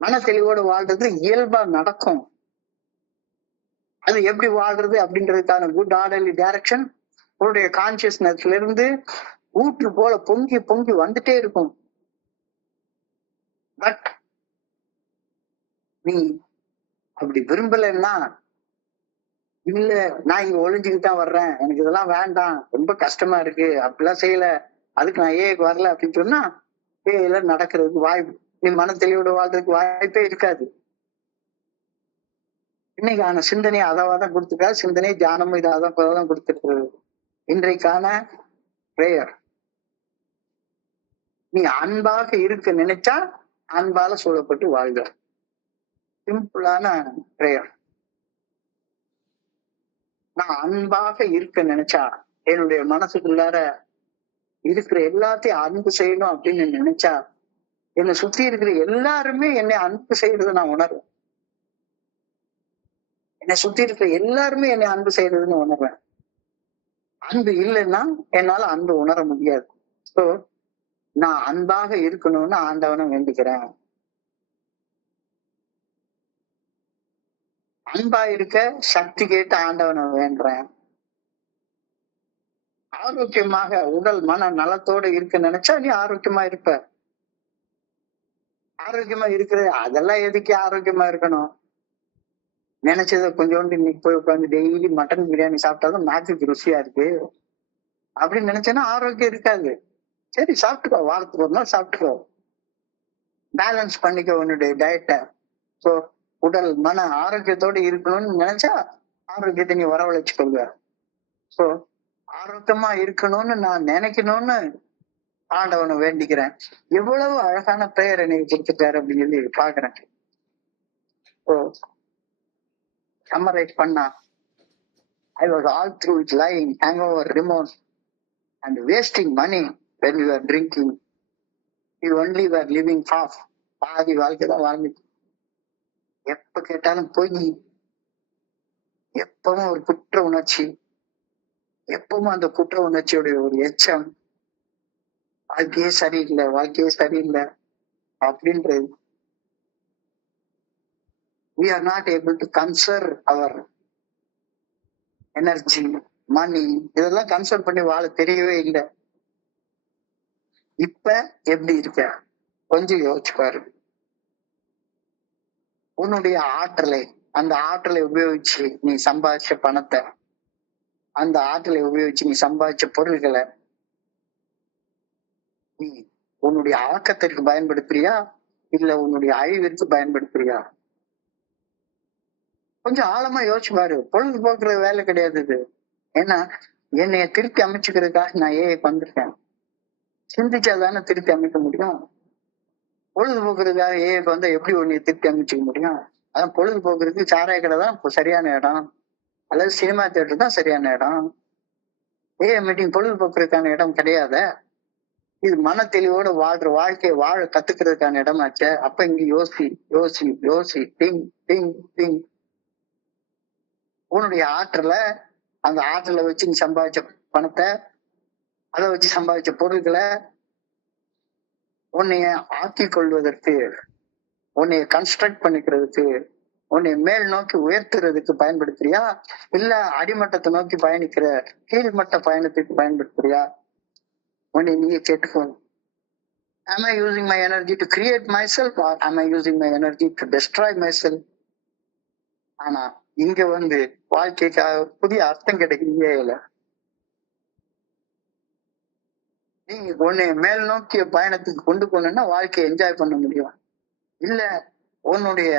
மனத்தெளிவோட வாழ்றது இயல்பா நடக்கும். அது எப்படி வாழ்றது அப்படின்றதுக்கான குட் ஆர்டர்லி டைரக்ஷன் உன்னுடைய கான்சியஸ்னஸ்ல இருந்து ஊற்று போல பொங்கி பொங்கி வந்துட்டே இருக்கும். பட் நீ அப்படி விரும்பலைன்னா, இல்ல நான் இங்க ஒளிஞ்சுக்கிட்டு தான் வர்றேன், எனக்கு இதெல்லாம் வேண்டாம், ரொம்ப கஷ்டமா இருக்கு, அப்படிலாம் செய்யல, அதுக்கு நான் ஏக்கு வரல அப்படின்னு சொன்னா ஏல நடக்கிறதுக்கு வாய்ப்பு, நீ மன தெளிவோட வாழ்றதுக்கு வாய்ப்பே இருக்காது. இன்னைக்கான சிந்தனையை அதாவதான் கொடுத்துருக்காரு. சிந்தனை தியானமும் இதாதான் கொடுத்துருக்கிறது. இன்றைக்கான பிரேயர், நீ அன்பாக இருக்க நினைச்சா அன்பால சூழப்பட்டு வாழ்க. சிம்பிளான பிரேயர். நான் அன்பாக இருக்க நினைச்சா, என்னுடைய மனசுக்குள்ளார இருக்கிற எல்லாத்தையும் அன்பு செய்யணும் அப்படின்னு நினைச்சா, என்னை சுத்தி இருக்கிற எல்லாருமே என்னை அன்பு செய்யறதை நான் உணர்வேன். என்னை சுத்தி இருக்கிற எல்லாருமே என்னை அன்பு செய்யறதுன்னு உணர்வேன். அன்பு இல்லைன்னா என்னால அன்பு உணர முடியாது. சோ நான் அன்பாக இருக்கணும்னு ஆண்டவனை வேண்டிக்கிறேன். அன்பா இருக்க சக்தி கேட்டு ஆண்டவனை வேண்டுறேன். ஆரோக்கியமாக உடல் மன நலத்தோட இருக்க நினைச்சா நீ ஆரோக்கியமா இருப்ப. ஆரோக்கியமா இருக்கிறது அதெல்லாம் எதுக்கு ஆரோக்கியமா இருக்கணும்? நினைச்சத கொஞ்சோண்டு இன்னைக்கு போய் உட்காந்து டெய்லி மட்டன் பிரியாணி சாப்பிட்டாலும் நாக்குக்கு ருசியா இருக்கு அப்படின்னு நினைச்சேன்னா ஆரோக்கியம் இருக்காது. சரி சாப்பிட்டுக்கோ, வாரத்துக்கு ஒரு நாள் சாப்பிட்டுக்கோ, பேலன்ஸ் பண்ணிக்கோ உன்னுடைய டயட்டை. ஸோ உடல் மன ஆரோக்கியத்தோட இருக்கணும்னு நினைச்சா ஆரோக்கியத்தை நீ வரவழைச்சு கொள்வ. ஸோ ஆரோக்கியமா இருக்கணும்னு நான் நினைக்கணும்னு ஆண்டவனை வேண்டிக்கிறேன். எவ்வளவு அழகான பெயர் எனக்கு கொடுத்துட்டாரு அப்படின்னு சொல்லி பாக்குறேன். ஸோ சம்மரைஸ் பண்ணா, I was all through it lying, hangover, remorse and wasting money when we were drinking. You only were living half. பாதி வாழ்க்கை தான் வாழ்ந்துட்டு, எப்ப கேட்டாலும் போய், எப்பவும் ஒரு குற்ற உணர்ச்சி, எப்பவும் அந்த குற்ற உணர்ச்சியுடைய ஒரு எச்சம், வாழ்க்கையே சரியில்லை, வாழ்க்கையே சரியில்லை அப்படின்றது. We are not able to conserve our energy, மணி, இதெல்லாம் கன்சல்ட் பண்ணி வாழ தெரியவே இல்லை. இப்ப எப்படி இருக்க கொஞ்சம் யோசிச்சு பாரு. உன்னுடைய ஆற்றலை, அந்த ஆற்றலை உபயோகிச்சு நீ சம்பாதிச்ச பணத்தை, அந்த ஆற்றலை உபயோகிச்சு நீ சம்பாதிச்ச பொருள்களை நீ உன்னுடைய ஆக்கத்திற்கு பயன்படுத்துறியா இல்ல உன்னுடைய அழிவிற்கு பயன்படுத்துறியா? கொஞ்சம் ஆழமா யோசிச்சு பாரு. பொழுதுபோக்குற வேலை கிடையாது இது. ஏன்னா என்னைய திருப்பி அமைச்சுக்கிறதுக்காக நான் வந்திருக்கேன். சிந்திச்சாதானே திருப்பி அமைக்க முடியும். பொழுதுபோக்குறதுக்காக வந்தா எப்படி உன்னைய திருப்பி அமைச்சுக்க முடியும்? அதான் பொழுதுபோக்குறதுக்கு சாராய கடை தான் சரியான இடம், அல்லது சினிமா தியேட்டர் தான் சரியான இடம். மீட்டிங் பொழுதுபோக்குறதுக்கான இடம் கிடையாத. இது மன தெளிவோட வாழ்ற வாழ்க்கையை வாழ கத்துக்கிறதுக்கான இடமாச்ச. அப்ப இங்க யோசி யோசி யோசி, திங் திங் திங். உன்னுடைய ஆற்றலை, அந்த ஆற்றலை வச்சு நீ சம்பாதிச்ச பணத்தை, அதை வச்சு சம்பாதிச்ச பொருட்களை உன்னைய ஆக்கிக் கொள்வதற்கு, உன்னைய கன்ஸ்ட்ரக்ட் பண்ணிக்கிறதுக்கு, உன்னை மேல் நோக்கி உயர்த்துறதுக்கு பயன்படுத்துறியா இல்ல அடிமட்டத்தை நோக்கி பயணிக்கிற கீழ்மட்ட பயணத்துக்கு பயன்படுத்துறியா? உன்னை நீயே கேட்டுக்கோ. Am I using my energy to create myself or am I using my energy to destroy myself? ஆனா இங்க வாழ்க்கைக்காக புதிய அர்த்தம் கிடைக்கவே இல்லை. நீ உன்னை மேல் நோக்கிய பயணத்துக்கு கொண்டு போனா வாழ்க்கையை என்ஜாய் பண்ண முடியும். இல்ல உன்னுடைய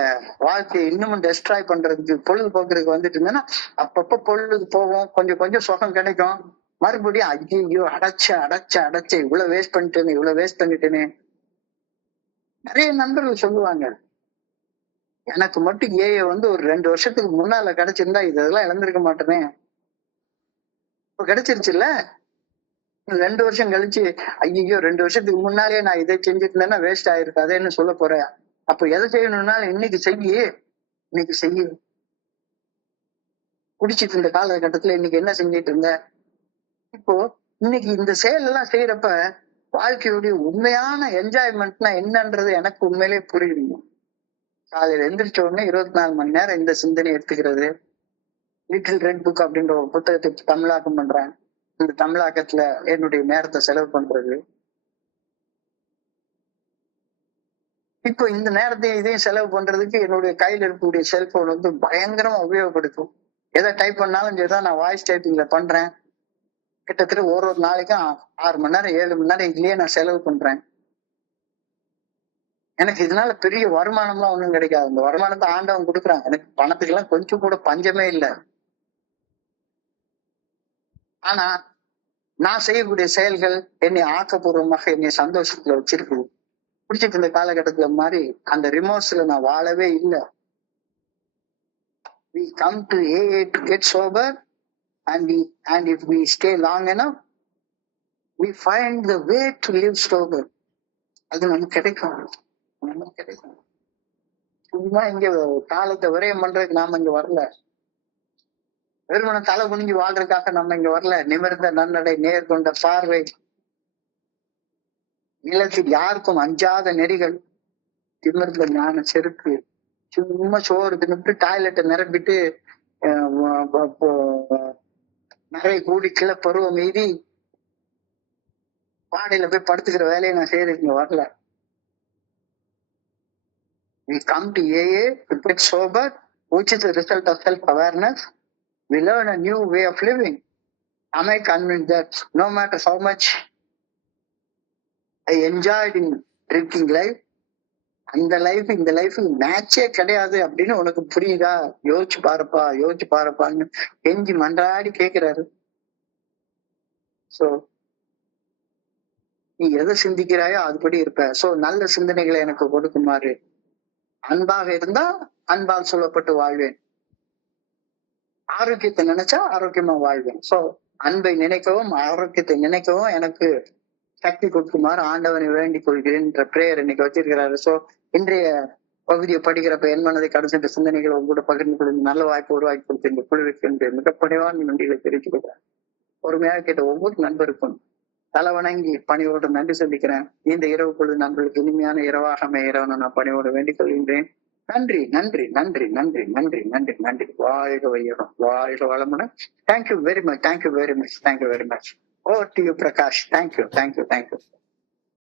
வாழ்க்கையை இன்னமும் டெஸ்ட்ராய் பண்றதுக்கு, பொழுதுபோக்குறதுக்கு வந்துட்டு இருந்தேன்னா அப்பப்ப பொழுது போகும், கொஞ்சம் கொஞ்சம் சுகம் கிடைக்கும். மறுபடியும் ஐயோ அடைச்ச இவ்வளவு வேஸ்ட் பண்ணிட்டேனே. நிறைய நண்பர்கள் சொல்லுவாங்க, எனக்கு மட்டும் ஒரு 2 வருஷத்துக்கு முன்னால கிடைச்சிருந்தா இதெல்லாம் இழந்திருக்க மாட்டேனே. இப்ப கிடைச்சிருச்சுல்ல. 2 வருஷம் கழிச்சு ஐயோ 2 வருஷத்துக்கு முன்னாலே நான் இதை செஞ்சுட்டு இருந்தேன்னா வேஸ்ட் ஆயிருக்கு அதேன்னு சொல்ல போறேன். அப்ப எதை செய்யணும்னாலும் இன்னைக்கு செய்ய. குடிச்சிட்டு இருந்த காலகட்டத்துல இன்னைக்கு என்ன செஞ்சிட்டு இருந்த? இப்போ இன்னைக்கு இந்த செயல் எல்லாம் செய்யறப்ப வாழ்க்கையுடைய உண்மையான என்ஜாய்மெண்ட்னா என்னன்றது எனக்கு உண்மையிலே புரியுது. காலையில எந்திரிச்ச உடனே 24 மணி நேரம் இந்த சிந்தனை எடுத்துக்கிறது. லிட்டில் ரெட் புக் அப்படின்ற ஒரு புத்தகத்தை தமிழாக்கம் பண்றேன். இந்த தமிழாக்கத்துல என்னுடைய நேரத்தை செலவு பண்றது. இப்போ இந்த நேரத்தையும் இதையும் செலவு பண்றதுக்கு என்னுடைய கையில இருக்கக்கூடிய செல்போன் பயங்கரமா உபயோகப்படுத்தும். எதை டைப் பண்ணாலும் சரிதான், நான் வாய்ஸ் டைப்பிங்ல பண்றேன். கிட்டத்தட்ட ஒரு நாளைக்கும் 6 மணி நேரம் 7 மணி நேரம் இதுலயே நான் செலவு பண்றேன். எனக்கு இதனால பெரிய வருமானம்லாம் ஒண்ணும் கிடைக்காது. இந்த வருமானத்தை ஆண்டவன் கொடுக்குறாங்க. எனக்கு பணத்துக்கு எல்லாம் கொஞ்சம் கூட பஞ்சமே இல்லை. ஆனா நான் செய்யக்கூடிய செயல்கள் என்னை ஆக்கப்பூர்வமாக என்னை சந்தோஷத்துல வச்சிருக்குது. பிடிச்சிட்டு இருந்த காலகட்டத்துல மாதிரி அந்த ரிமோர்ஸ்ல நான் வாழவே இல்லை. We come to AA to get sober and if we stay long enough we find the way to live sober. அது நமக்கு கிடைக்கும். சும்மா இங்க காலத்தை விரயம் பண்றதுக்கு நாம இங்க வரல. வெறுமன தலை குனிஞ்சு வாழ்றதுக்காக நம்ம இங்க வரல. நிமிர்ந்த நன்னடை, நேர்கொண்ட பார்வை, நிலத்தில் யாருக்கும் அஞ்சாத நெறிகள், திமிர்ந்த ஞான செருக்கு. சும்மா சோறு தின்னுட்டு டாய்லெட்டை நிரப்பிட்டு நிறைய கூடி கிளை பருவம் மீறி பாடையில போய் படுத்துக்கிற வேலையை நான் செய்யறதுக்கு இங்க வரல. We come to AA to get sober, which is the result of self-awareness. We learn a new way of living. Am I convinced that no matter how much I enjoyed in drinking life, அந்த life இந்த life மேட்சே கிடையாது அப்படின்னு உனக்கு புரியுதா? யோசிச்சு பாருப்பான்னு கெஞ்சி மன்றாடி கேட்கிறாரு. சோ நீ எதை சிந்திக்கிறாயோ அதுபடி இருப்ப. சோ நல்ல சிந்தனைகளை எனக்கு கொடுக்குமாறு, அன்பாக இருந்தா அன்பால் சொல்லப்பட்டு வாழ்வேன், ஆரோக்கியத்தை நினைச்சா ஆரோக்கியமா வாழ்வேன். சோ அன்பை நினைக்கவும் ஆரோக்கியத்தை நினைக்கவும் எனக்கு சக்தி கொடுக்குமாறு ஆண்டவனை வேண்டிக் கொள்கிறேன் என்ற பிரேயர் இன்னைக்கு வச்சிருக்கிறாரு. சோ இன்றைய பகுதியை படிக்கிறப்ப என் மனதை கடந்த சிந்தனைகளை உங்களோட பகிர்ந்து கொள்ளுங்க. நல்ல வாய்ப்பு உருவாக்கி கொடுத்த இந்த குழுவிற்கு என்று மிகப்படிவான நன்றிகளை தெரிவித்துக் கொள்கிறேன். பொறுமையாக கேட்ட ஒவ்வொரு நண்பருக்கும் தலை வணங்கி பணியோடு நன்றி சொல்லிக்கிறேன். இந்த இரவு பொழுது நண்பர்களுக்கு இனிமையான இரவாக அமைய நான் பணியோடு வேண்டிக் கொள்கின்றேன். நன்றி நன்றி நன்றி நன்றி நன்றி நன்றி நன்றி. வாழ்க வையகம், வாழ்க வளமுடன். Thank you very much, thank you very much, thank you very much. Over to you Prakash. Thank you thank you thank you.